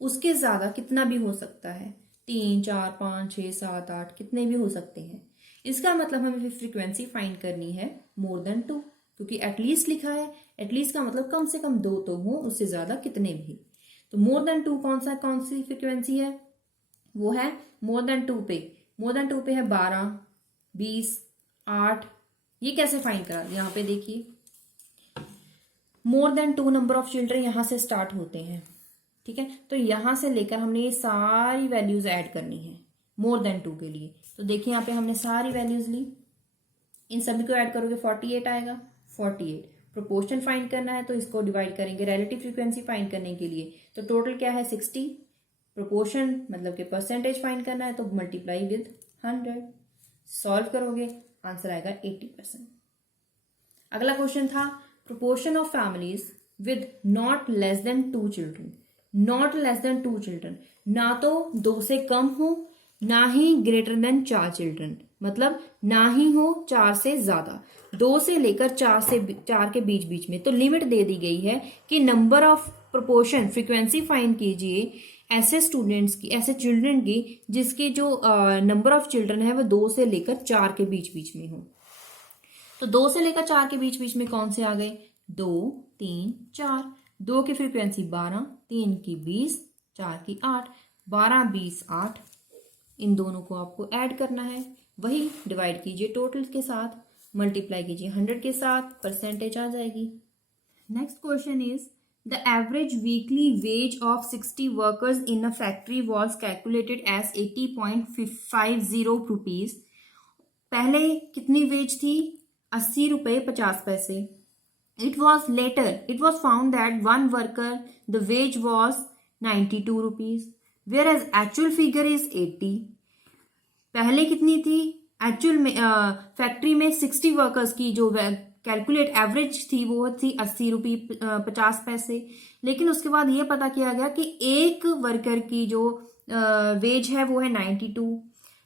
उसके ज्यादा कितना भी हो सकता है, 3 4 5 6 7 8 कितने भी हो सकते हैं। इसका मतलब हमें फ्रीक्वेंसी फाइंड करनी है मोर देन 2, क्योंकि एटलीस्ट लिखा है, एटलीस्ट का मतलब कम से कम 2 तो हो, उससे ज्यादा कितने भी। तो मोर देन 2 कौन सी फ्रीक्वेंसी है, वो है मोर देन 2 पे, मोर देन 2 पे है 12 20 8। ये कैसे फाइंड करा, यहाँ पे देखिए more than 2 number of children यहां से स्टार्ट होते हैं, ठीक है। तो यहां से लेकर हमने ये सारी वैल्यूज ऐड करनी है मोर देन 2 के लिए। तो देखिए यहाँ पे हमने सारी वैल्यूज ली, इन सभी को ऐड करोगे 48 आएगा। 48 प्रोपोर्शन फाइंड करना है तो इसको डिवाइड करेंगे रिलेटिव फ्रीक्वेंसी फाइंड करने के लिए, तो टोटल क्या है 60। प्रोपोर्शन मतलब कि परसेंटेज फाइंड करना है तो मल्टीप्लाई विद 100, सॉल्व करोगे आंसर आएगा 80%। अगला क्वेश्चन था proportion of families with not less than 2 children, not less than 2 children, ना तो 2 से कम हो ना ही ग्रेटर देन 4 चिल्ड्रन, मतलब ना ही हो 4 से ज्यादा, 2 से लेकर 4 के बीच में। तो लिमिट दे दी गई है कि number of proportion frequency find कीजिए ऐसे स्टूडेंट्स की, ऐसे चिल्ड्रन की जिसके जो नंबर ऑफ चिल्ड्रन है वो 2 से लेकर 4 के बीच बीच में हो। तो 2 से लेकर 4 के बीच बीच में कौन से आ गए? 2, 3, 4। 2 की फ्रीक्वेंसी 12, 3 की 20, 4 की 8, 12, 20, 8। इन दोनों को आपको ऐड करना है, वही डिवाइड कीजिए टोटल के साथ, मल्टीप्लाई कीजिए 100 के साथ, परसेंटेज आ जाएगी। Next question is the average weekly wage of 60 workers in a factory was calculated as 80.50 rupees. पहले कितनी वेज थी? 80 रुपये 50 पैसे। It was found that one worker, the wage was 92 rupees, whereas actual figure is 80. पहले कितनी थी? एक्चुअल में फैक्ट्री में 60 वर्कर्स की जो कैलकुलेट एवरेज थी वो थी 80 रुपये 50 पैसे। लेकिन उसके बाद ये पता किया गया कि एक वर्कर की जो वेज है वो है 92,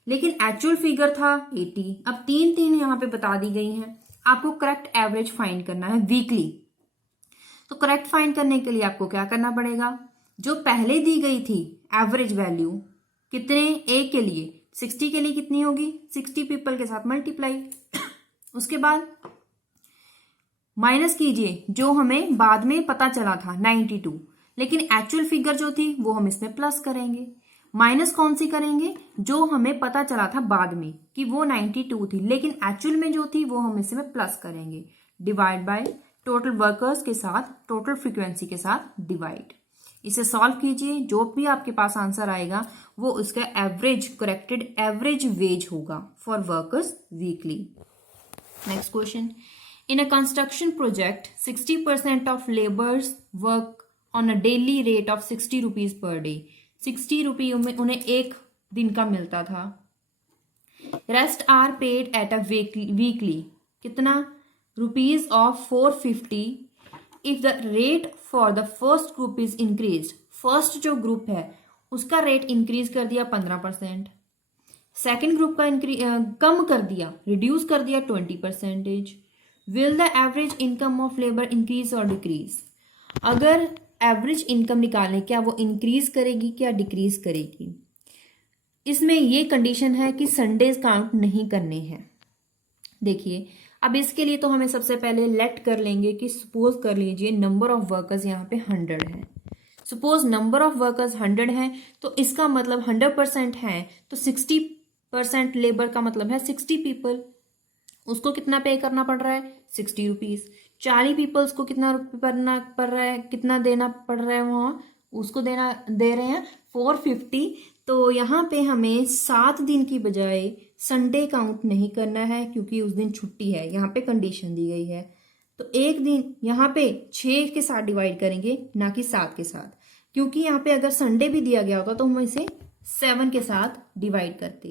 लेकिन एक्चुअल फिगर था 80। अब तीन यहाँ पे बता दी गई हैं, आपको करेक्ट एवरेज फाइंड करना है वीकली। तो करेक्ट फाइंड करने के लिए आपको क्या करना पड़ेगा? जो पहले दी गई थी एवरेज वैल्यू कितने एक के लिए, 60 के लिए कितनी होगी? 60 पीपल के साथ मल्टीप्लाई। उसके बाद माइनस कीजिए जो हमें बाद में पता चला था 92, लेकिन एक्चुअल फिगर जो थी वो हम इसमें प्लस करेंगे। माइनस कौन सी करेंगे? जो हमें पता चला था बाद में कि वो 92 थी, लेकिन एक्चुअल में जो थी वो हम इसमें प्लस करेंगे। डिवाइड बाय टोटल वर्कर्स के साथ, टोटल फ्रीक्वेंसी के साथ डिवाइड। इसे सॉल्व कीजिए, जो भी आपके पास आंसर आएगा वो उसका एवरेज, करेक्टेड एवरेज वेज होगा for workers weekly. Next question, in a construction project 60% of labours work on a daily rate of 60 rupees per day. 60 रुपये उन्हें एक दिन का मिलता था। Rest are paid at a weekly कितना? Rupees of 450 if the rate for the first group is increase. First जो ग्रुप है उसका रेट इंक्रीज कर दिया 15%, सेकेंड ग्रुप का कम कर दिया, रिड्यूस कर दिया 20%। Will the average income of labour increase और डिक्रीज? अगर एवरेज इनकम निकालें, क्या वो इंक्रीज करेगी क्या डिक्रीज करेगी? इसमें ये कंडीशन है कि संडेज काउंट नहीं करने हैं। देखिए, अब इसके लिए तो हमें सबसे पहले लेट कर लेंगे कि सपोज कर लीजिए नंबर ऑफ वर्कर्स यहाँ पे 100 है। सपोज नंबर ऑफ वर्कर्स 100 है तो इसका मतलब 100% है, तो 60% लेबर का मतलब है 60 पीपल। उसको कितना पे करना पड़ रहा है? 60 रुपीज। 40 पीपल्स को कितना करना पड़ रहा है, कितना देना पड़ रहा है? वहाँ उसको दे रहे हैं 450। तो यहाँ पे हमें 7 दिन की बजाय संडे काउंट नहीं करना है, क्योंकि उस दिन छुट्टी है। यहाँ पे कंडीशन दी गई है, तो एक दिन यहाँ पे 6 के साथ डिवाइड करेंगे, ना कि 7 के साथ, क्योंकि यहाँ पे अगर संडे भी दिया गया होता तो हम इसे 7 के साथ डिवाइड करते।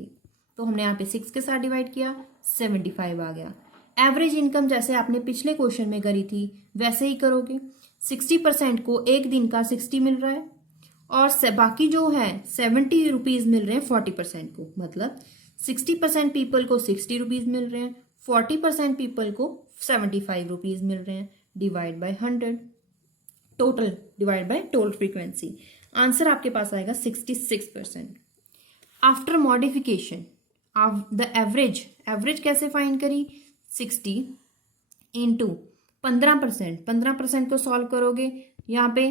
तो हमने यहाँ पे 6 के साथ डिवाइड किया, 75 आ गया। एवरेज इनकम जैसे आपने पिछले क्वेश्चन में करी थी वैसे ही करोगे। 60% को एक दिन का 60 मिल रहा है, और बाकी जो है 70 रुपीज मिल रहे हैं 40% को। मतलब 60% पीपल को 60 रुपीज मिल रहे हैं, 40% पीपल को 75 रुपीज मिल रहे हैं। Divide by 100, total divide by total frequency. Answer आपके पास आएगा 66%। आफ्टर मॉडिफिकेशन द एवरेज कैसे फाइंड करी? 60 इंटू 15%, 15% को सॉल्व करोगे यहाँ पे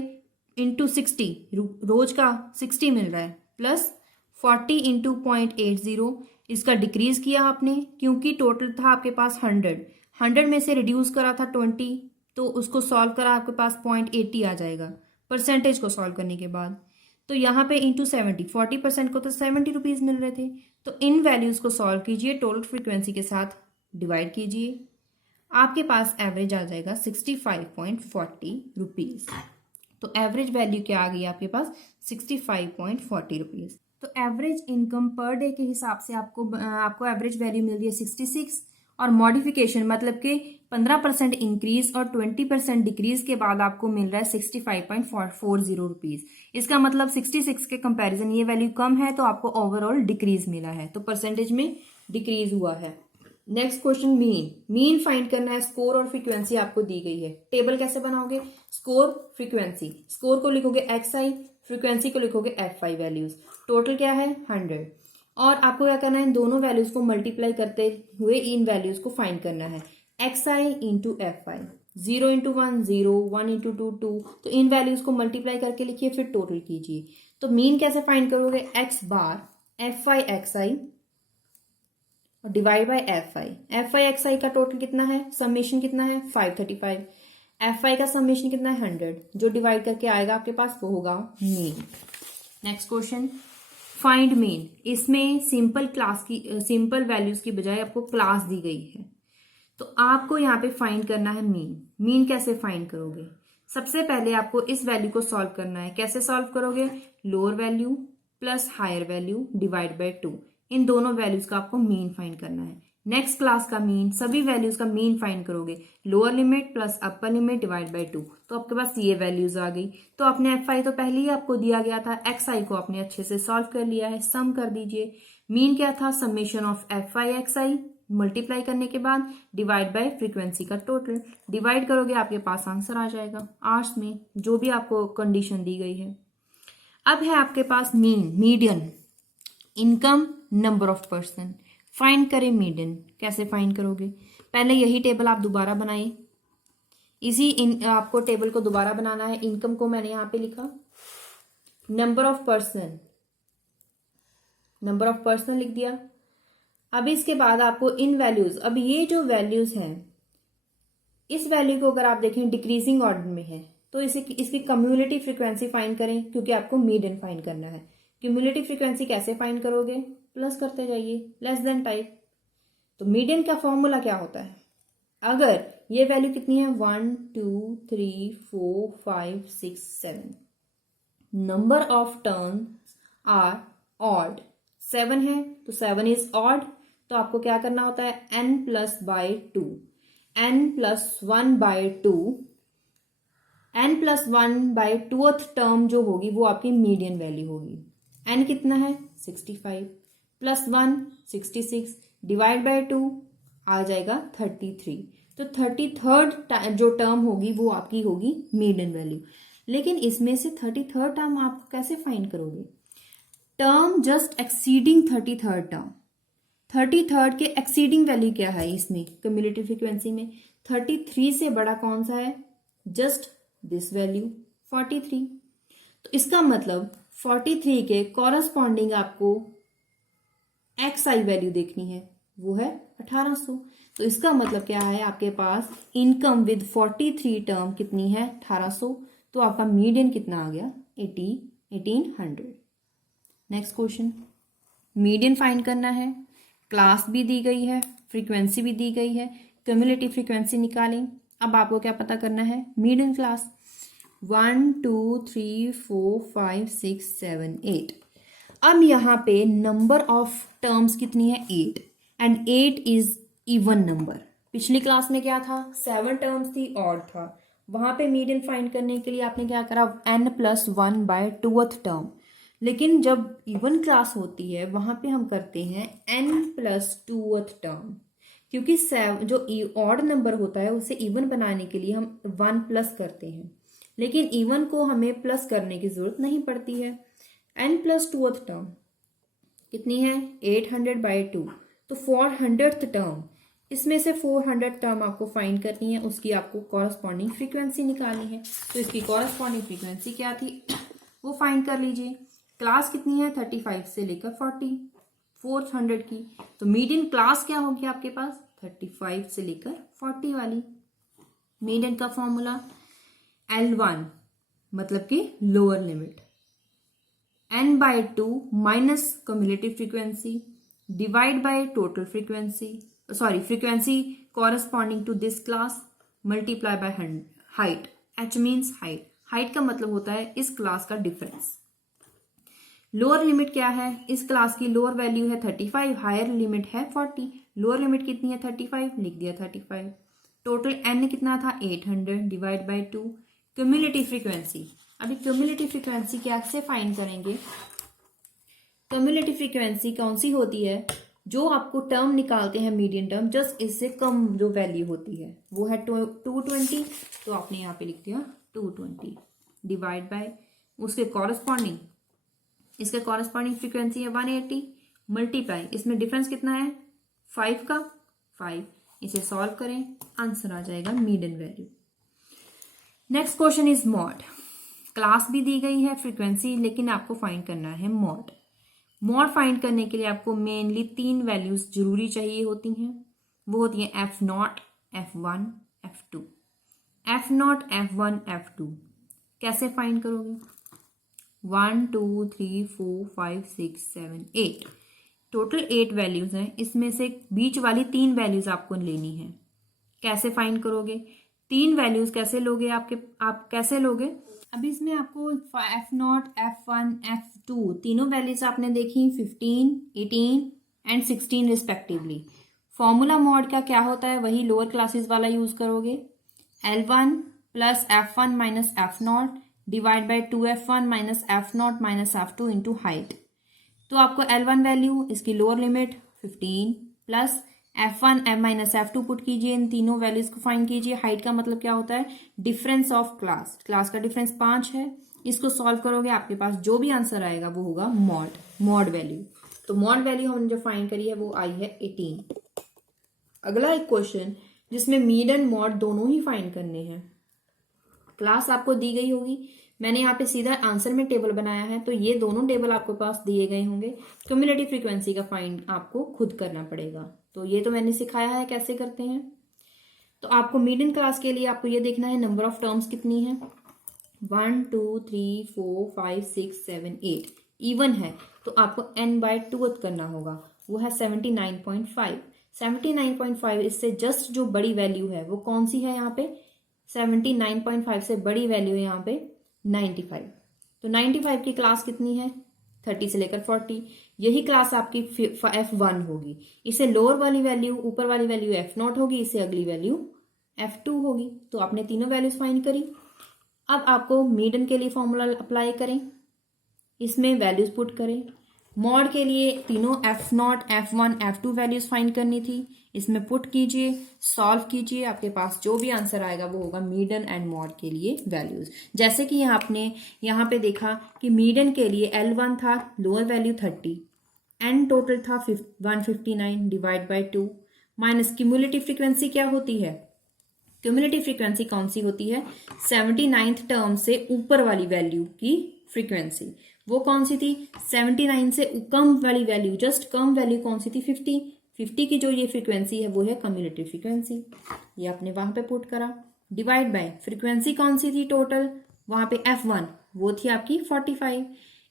इंटू 60, रोज का 60 मिल रहा है, प्लस 40 इंटू 0.80, इसका डिक्रीज किया आपने क्योंकि टोटल था आपके पास 100 में से रिड्यूस करा था 20, तो उसको सॉल्व करा आपके पास 0.80 आ जाएगा परसेंटेज को सॉल्व करने के बाद। तो यहाँ पे इंटू 70, 40% को तो 70 रुपीज मिल रहे थे, तो इन वैल्यूज को सॉल्व कीजिए, टोटल फ्रीक्वेंसी के साथ डिवाइड कीजिए, आपके पास एवरेज आ जाएगा 65.40 रुपीज। तो एवरेज वैल्यू क्या आ गई आपके पास? 65.40 रुपीज। तो एवरेज इनकम पर डे के हिसाब से आपको एवरेज वैल्यू मिल रही है 66, और मॉडिफिकेशन मतलब कि 15% इंक्रीज और 20% डिक्रीज के बाद आपको मिल रहा है 65.40 रुपीज। इसका मतलब 66 के कंपैरिजन ये वैल्यू कम है, तो आपको ओवरऑल डिक्रीज मिला है, तो परसेंटेज में डिक्रीज हुआ है। नेक्स्ट क्वेश्चन, मीन फाइंड करना है। स्कोर और फ्रीक्वेंसी आपको दी गई है। टेबल कैसे बनाओगे? स्कोर फ्रीक्वेंसी, स्कोर को लिखोगे XI, फ्रीक्वेंसी को लिखोगे FI वैल्यूज। टोटल क्या है 100, और आपको क्या करना है, इन दोनों वैल्यूज को मल्टीप्लाई करते हुए इन वैल्यूज को फाइंड करना है। XI into FI, 0 into 1 0, 1 into 2 2, तो इन वैल्यूज को मल्टीप्लाई करके लिखिए, फिर टोटल कीजिए। तो मीन कैसे फाइंड करोगे? X बार FI XI और डिवाइड बाय FI XI का टोटल कितना है, समेशन कितना है 535, FI का समेशन कितना है 100, जो डिवाइड करके आएगा आपके पास वो होगा mean. Next question, find mean. इसमें सिंपल वैल्यूज की बजाय आपको क्लास दी गई है, तो आपको यहाँ पे फाइंड करना है मीन कैसे फाइंड करोगे? सबसे पहले आपको इस वैल्यू को सॉल्व करना है। कैसे सॉल्व करोगे? Lower value plus higher value divide by 2, इन दोनों वैल्यूज का आपको मीन फाइंड करना है। नेक्स्ट क्लास का मीन, सभी वैल्यूज का मीन फाइंड करोगे, lower limit plus upper limit divide by 2, तो आपके पास ये वैल्यूज आ गई। तो अपने FI तो पहले ही आपको दिया गया था, XI को आपने अच्छे से सॉल्व कर लिया है, सम कर दीजिए। मीन क्या था? Summation of FI XI multiply करने के बाद डिवाइड बाय फ्रीक्वेंसी का टोटल, डिवाइड करोगे आपके पास आंसर आ जाएगा आर्ट्स में, जो भी आपको कंडीशन दी गई है। अब है आपके पास median, income, number of person. Find करें मीडियन। कैसे फाइंड करोगे? पहले यही टेबल आप दोबारा बनाए, आपको टेबल को दोबारा बनाना है। इनकम को मैंने यहां पे लिखा, नंबर ऑफ पर्सन लिख दिया। अब इसके बाद आपको इन वैल्यूज, अब ये जो वैल्यूज हैं, इस वैल्यू को अगर आप देखें डिक्रीजिंग ऑर्डर में है, तो इसकी कम्युलेटिव फ्रीक्वेंसी फाइंड करें, क्योंकि आपको मीडियन फाइंड करना है। क्यूमुलेटिव फ्रीक्वेंसी कैसे फाइंड करोगे? प्लस करते जाइए, लेस देन टाइप। तो मीडियन का फॉर्मूला क्या होता है? अगर ये वैल्यू कितनी है 1 2 3 4 5 6 7, number of terms are odd, 7 है तो 7 इज ऑड, तो आपको क्या करना होता है n plus by 2, n plus 1 by 2, n plus 1 by 2th term जो होगी वो आपकी मीडियन वैल्यू होगी। n कितना है 65 प्लस 1 66 डिवाइड बाय 2 आ जाएगा 33, तो 33rd जो टर्म होगी वो आपकी होगी मीडियन वैल्यू। लेकिन इसमें से 33rd टर्म आप कैसे फाइंड करोगे? Term just exceeding 33rd term, 33rd के एक्सीडिंग वैल्यू क्या है इसमें क्यूमुलेटिव फ्रीक्वेंसी में? 33 से बड़ा कौन सा है? Just this value 43। तो इसका मतलब 43 के कॉरस्पॉन्डिंग आपको XI वैल्यू देखनी है, वो है 1800। तो इसका मतलब क्या है, आपके पास इनकम विद 43 टर्म कितनी है 1800, तो आपका मीडियन कितना आ गया 1800। नेक्स्ट क्वेश्चन, मीडियन फाइंड करना है, क्लास भी दी गई है, फ्रीक्वेंसी भी दी गई है, क्यूमुलेटिव फ्रीक्वेंसी निकालें। अब आपको क्या पता करना है? Median class 1 2 3 4 5 6 7 8। अब यहाँ पे नंबर ऑफ टर्म्स कितनी है 8, एंड 8 इज इवन नंबर। पिछली क्लास में क्या था 7 टर्म्स थी, ऑड था। वहां पे मीडियन फाइंड करने के लिए आपने क्या करा n plus 1 by 2th term. लेकिन जब इवन क्लास होती है वहां पे हम करते हैं n प्लस 2th टर्म, क्योंकि जो ऑड नंबर होता है उसे इवन बनाने के लिए हम 1 प्लस करते हैं, लेकिन इवन को हमें प्लस करने की जरूरत नहीं पड़ती है। n प्लस 2th टर्म कितनी है 800 बाई 2, तो 400th टर्म, इसमें से 400 टर्म आपको फाइंड करनी है, उसकी आपको कॉरस्पॉन्डिंग फ्रीक्वेंसी निकालनी है। तो इसकी कॉरस्पॉन्डिंग फ्रीक्वेंसी क्या थी वो फाइंड कर लीजिए। क्लास कितनी है 35 से लेकर 40, 400 की, तो मीडियन क्लास क्या होगी आपके पास 35 से लेकर 40 वाली। मीडियन का फॉर्मूला L1 मतलब कि lower limit, n by 2 minus cumulative frequency divide by total frequency corresponding to this class multiply by height. h means height का मतलब होता है इस क्लास का डिफरेंस। लोअर लिमिट क्या है, इस क्लास की लोअर वैल्यू है 35, हायर लिमिट है 40। लोअर लिमिट कितनी है 35, लिख दिया 35। टोटल n कितना था 800 डिवाइड बाय 2। क्यूमुलेटिव फ्रीक्वेंसी, अभी क्यूमुलेटिव फ्रीक्वेंसी कैसे फाइंड करेंगे? क्यूमुलेटिव फ्रीक्वेंसी कौन सी होती है, जो आपको टर्म निकालते हैं मीडियन टर्म, जस्ट इससे कम जो वैल्यू होती है वो है 220, तो आपने यहाँ पे लिख दिया 220 डिवाइड बाय उसके कॉरस्पॉन्डिंग, इसके कॉरस्पॉन्डिंग फ्रीक्वेंसी है 180 मल्टीप्लाई, इसमें डिफरेंस कितना है 5 का 5, इसे सॉल्व करें आंसर आ जाएगा median value. Next question is mod. Class भी दी गई है, फ्रीक्वेंसी, लेकिन आपको फाइंड करना है मॉड। मॉड फाइंड करने के लिए आपको मेनली 3 वैल्यूज जरूरी चाहिए होती हैं, वो होती हैं f0, f1, f2। f0, f1, f2 कैसे फाइंड करोगे? 1 2 3 4 5 6 7 8 टोटल 8 वैल्यूज हैं, इसमें से बीच वाली 3 वैल्यूज आपको लेनी है। कैसे फाइंड करोगे? 3 वैल्यूज कैसे लोगे? आप कैसे लोगे? अभी इसमें आपको f0, f1, f2 तीनों वैल्यूज आपने देखी 15, 18 एंड 16 रिस्पेक्टिवली। फॉर्मूला मॉड का क्या होता है? वही लोअर क्लासेस वाला यूज करोगे, L1 plus f1 minus f0 divide by 2f1 minus f0 minus f2 into height. तो आपको L1 वैल्यू, इसकी lower limit 15 plus f1 m minus f2 put कीजिए, इन तीनों वैल्यूज को फाइंड कीजिए। हाइट का मतलब क्या होता है? डिफरेंस ऑफ क्लास, क्लास का डिफरेंस 5 है, इसको सॉल्व करोगे आपके पास जो भी आंसर आएगा वो होगा मॉड वैल्यू। तो मॉड वैल्यू हमने जो फाइंड करी है वो आई है 18। अगला एक क्वेश्चन जिसमें मीड एंड मॉड दोनों ही फाइंड करने हैं। क्लास आपको दी गई होगी, मैंने यहाँ पे सीधा आंसर में टेबल बनाया है, तो ये दोनों टेबल आपके पास दिए गए होंगे। क्यूमुलेटिव फ्रीक्वेंसी का फाइंड आपको खुद करना पड़ेगा, तो ये तो मैंने सिखाया है कैसे करते हैं। तो आपको मीडियन क्लास के लिए आपको ये देखना है नंबर ऑफ टर्म्स कितनी है, 1 2 3 4 5 6 7 8 इवन है, तो आपको n/2 करना होगा, वो है 79.5। 79.5 इससे जस्ट जो बड़ी वैल्यू है वो कौन सी है? यहाँ पे 79.5 से बड़ी वैल्यू है यहाँ पे 95। तो 95 की क्लास कितनी है? 30 से लेकर 40। यही क्लास आपकी f1 होगी। इसे लोअर वाली वैल्यू, ऊपर वाली वैल्यू f0 होगी, इसे अगली वैल्यू f2 होगी। तो आपने तीनों वैल्यूज फाइंड करी। अब आपको मीडियन के लिए फॉर्मूला अप्लाई करें, इसमें वैल्यूज पुट करें। मॉड के लिए तीनों f0, f1, f2 values find करनी थी, इसमें पुट कीजिए, सॉल्व कीजिए, आपके पास जो भी आंसर आएगा वो होगा मीडियन एंड मॉड के लिए वैल्यूज। जैसे कि आपने यहाँ पे देखा कि मीडियन के लिए L1 था लोअर वैल्यू 30, एन टोटल था 159 divide by 2 minus cumulative frequency क्या होती है? क्यूमुलेटिव फ्रीक्वेंसी कौन सी होती है? 79th टर्म से ऊपर वाली वैल्यू की फ्रीक्वेंसी, वो कौन सी थी? 79 से कम वाली वैल्यू, जस्ट कम वैल्यू कौन सी थी? 50 की जो ये फ्रीक्वेंसी है वो है क्यूमुलेटिव फ्रीक्वेंसी। ये आपने वहां पे पुट करा, डिवाइड बाय फ्रीक्वेंसी कौन सी थी टोटल? वहां पे f1 वो थी आपकी 45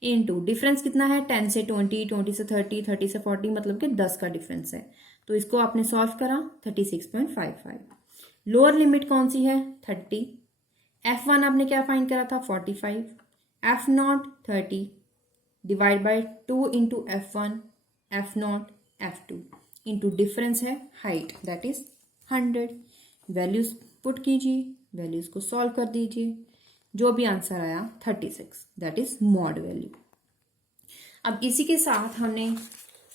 इनटू डिफरेंस कितना है? 10 से 20, 20 से 30, 30 से 40, मतलब कि 10 का डिफरेंस है। तो इसको आपने सॉल्व करा 36.55। लोअर लिमिट कौन सी है? 30। f1 आपने क्या फाइंड करा था? 45। f0 30 divide by 2 into f1, f0, f2 into difference है height, that is 100। Values put कीजिए, वैल्यूज को सॉल्व कर दीजिए, जो भी आंसर आया 36, दैट इज मॉड वैल्यू। अब इसी के साथ हमने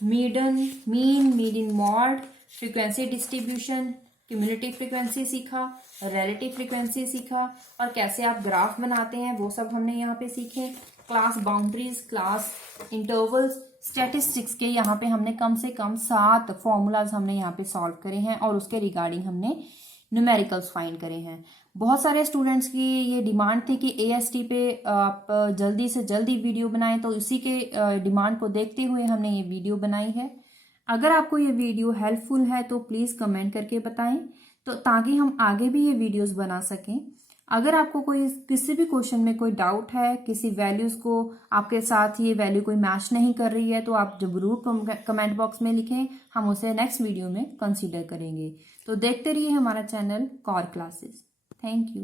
median, median mode, frequency distribution, cumulative frequency सीखा, रिलेटिव फ्रीक्वेंसी सीखा, और कैसे आप ग्राफ बनाते हैं वो सब हमने यहाँ पे सीखे। Class boundaries, class intervals, statistics के यहाँ पे हमने कम से कम 7 फॉर्मूलाज हमने यहाँ पे सॉल्व करे हैं, और उसके रिगार्डिंग हमने न्यूमेरिकल्स फाइंड करे हैं। बहुत सारे स्टूडेंट्स की ये डिमांड थी कि AST पे आप जल्दी से जल्दी वीडियो बनाएं, तो इसी के डिमांड को देखते हुए हमने ये वीडियो बनाई है। अगर आपको ये वीडियो हेल्पफुल है तो प्लीज़ कमेंट करके बताएं, तो ताकि हम आगे भी ये वीडियोस बना सकें। अगर आपको कोई किसी भी क्वेश्चन में कोई डाउट है, किसी वैल्यूज़ को आपके साथ ये वैल्यू कोई मैच नहीं कर रही है, तो आप जरूर कमेंट बॉक्स में लिखें, हम उसे नेक्स्ट वीडियो में कंसीडर करेंगे। तो देखते रहिए हमारा channel Kaur classes. Thank you.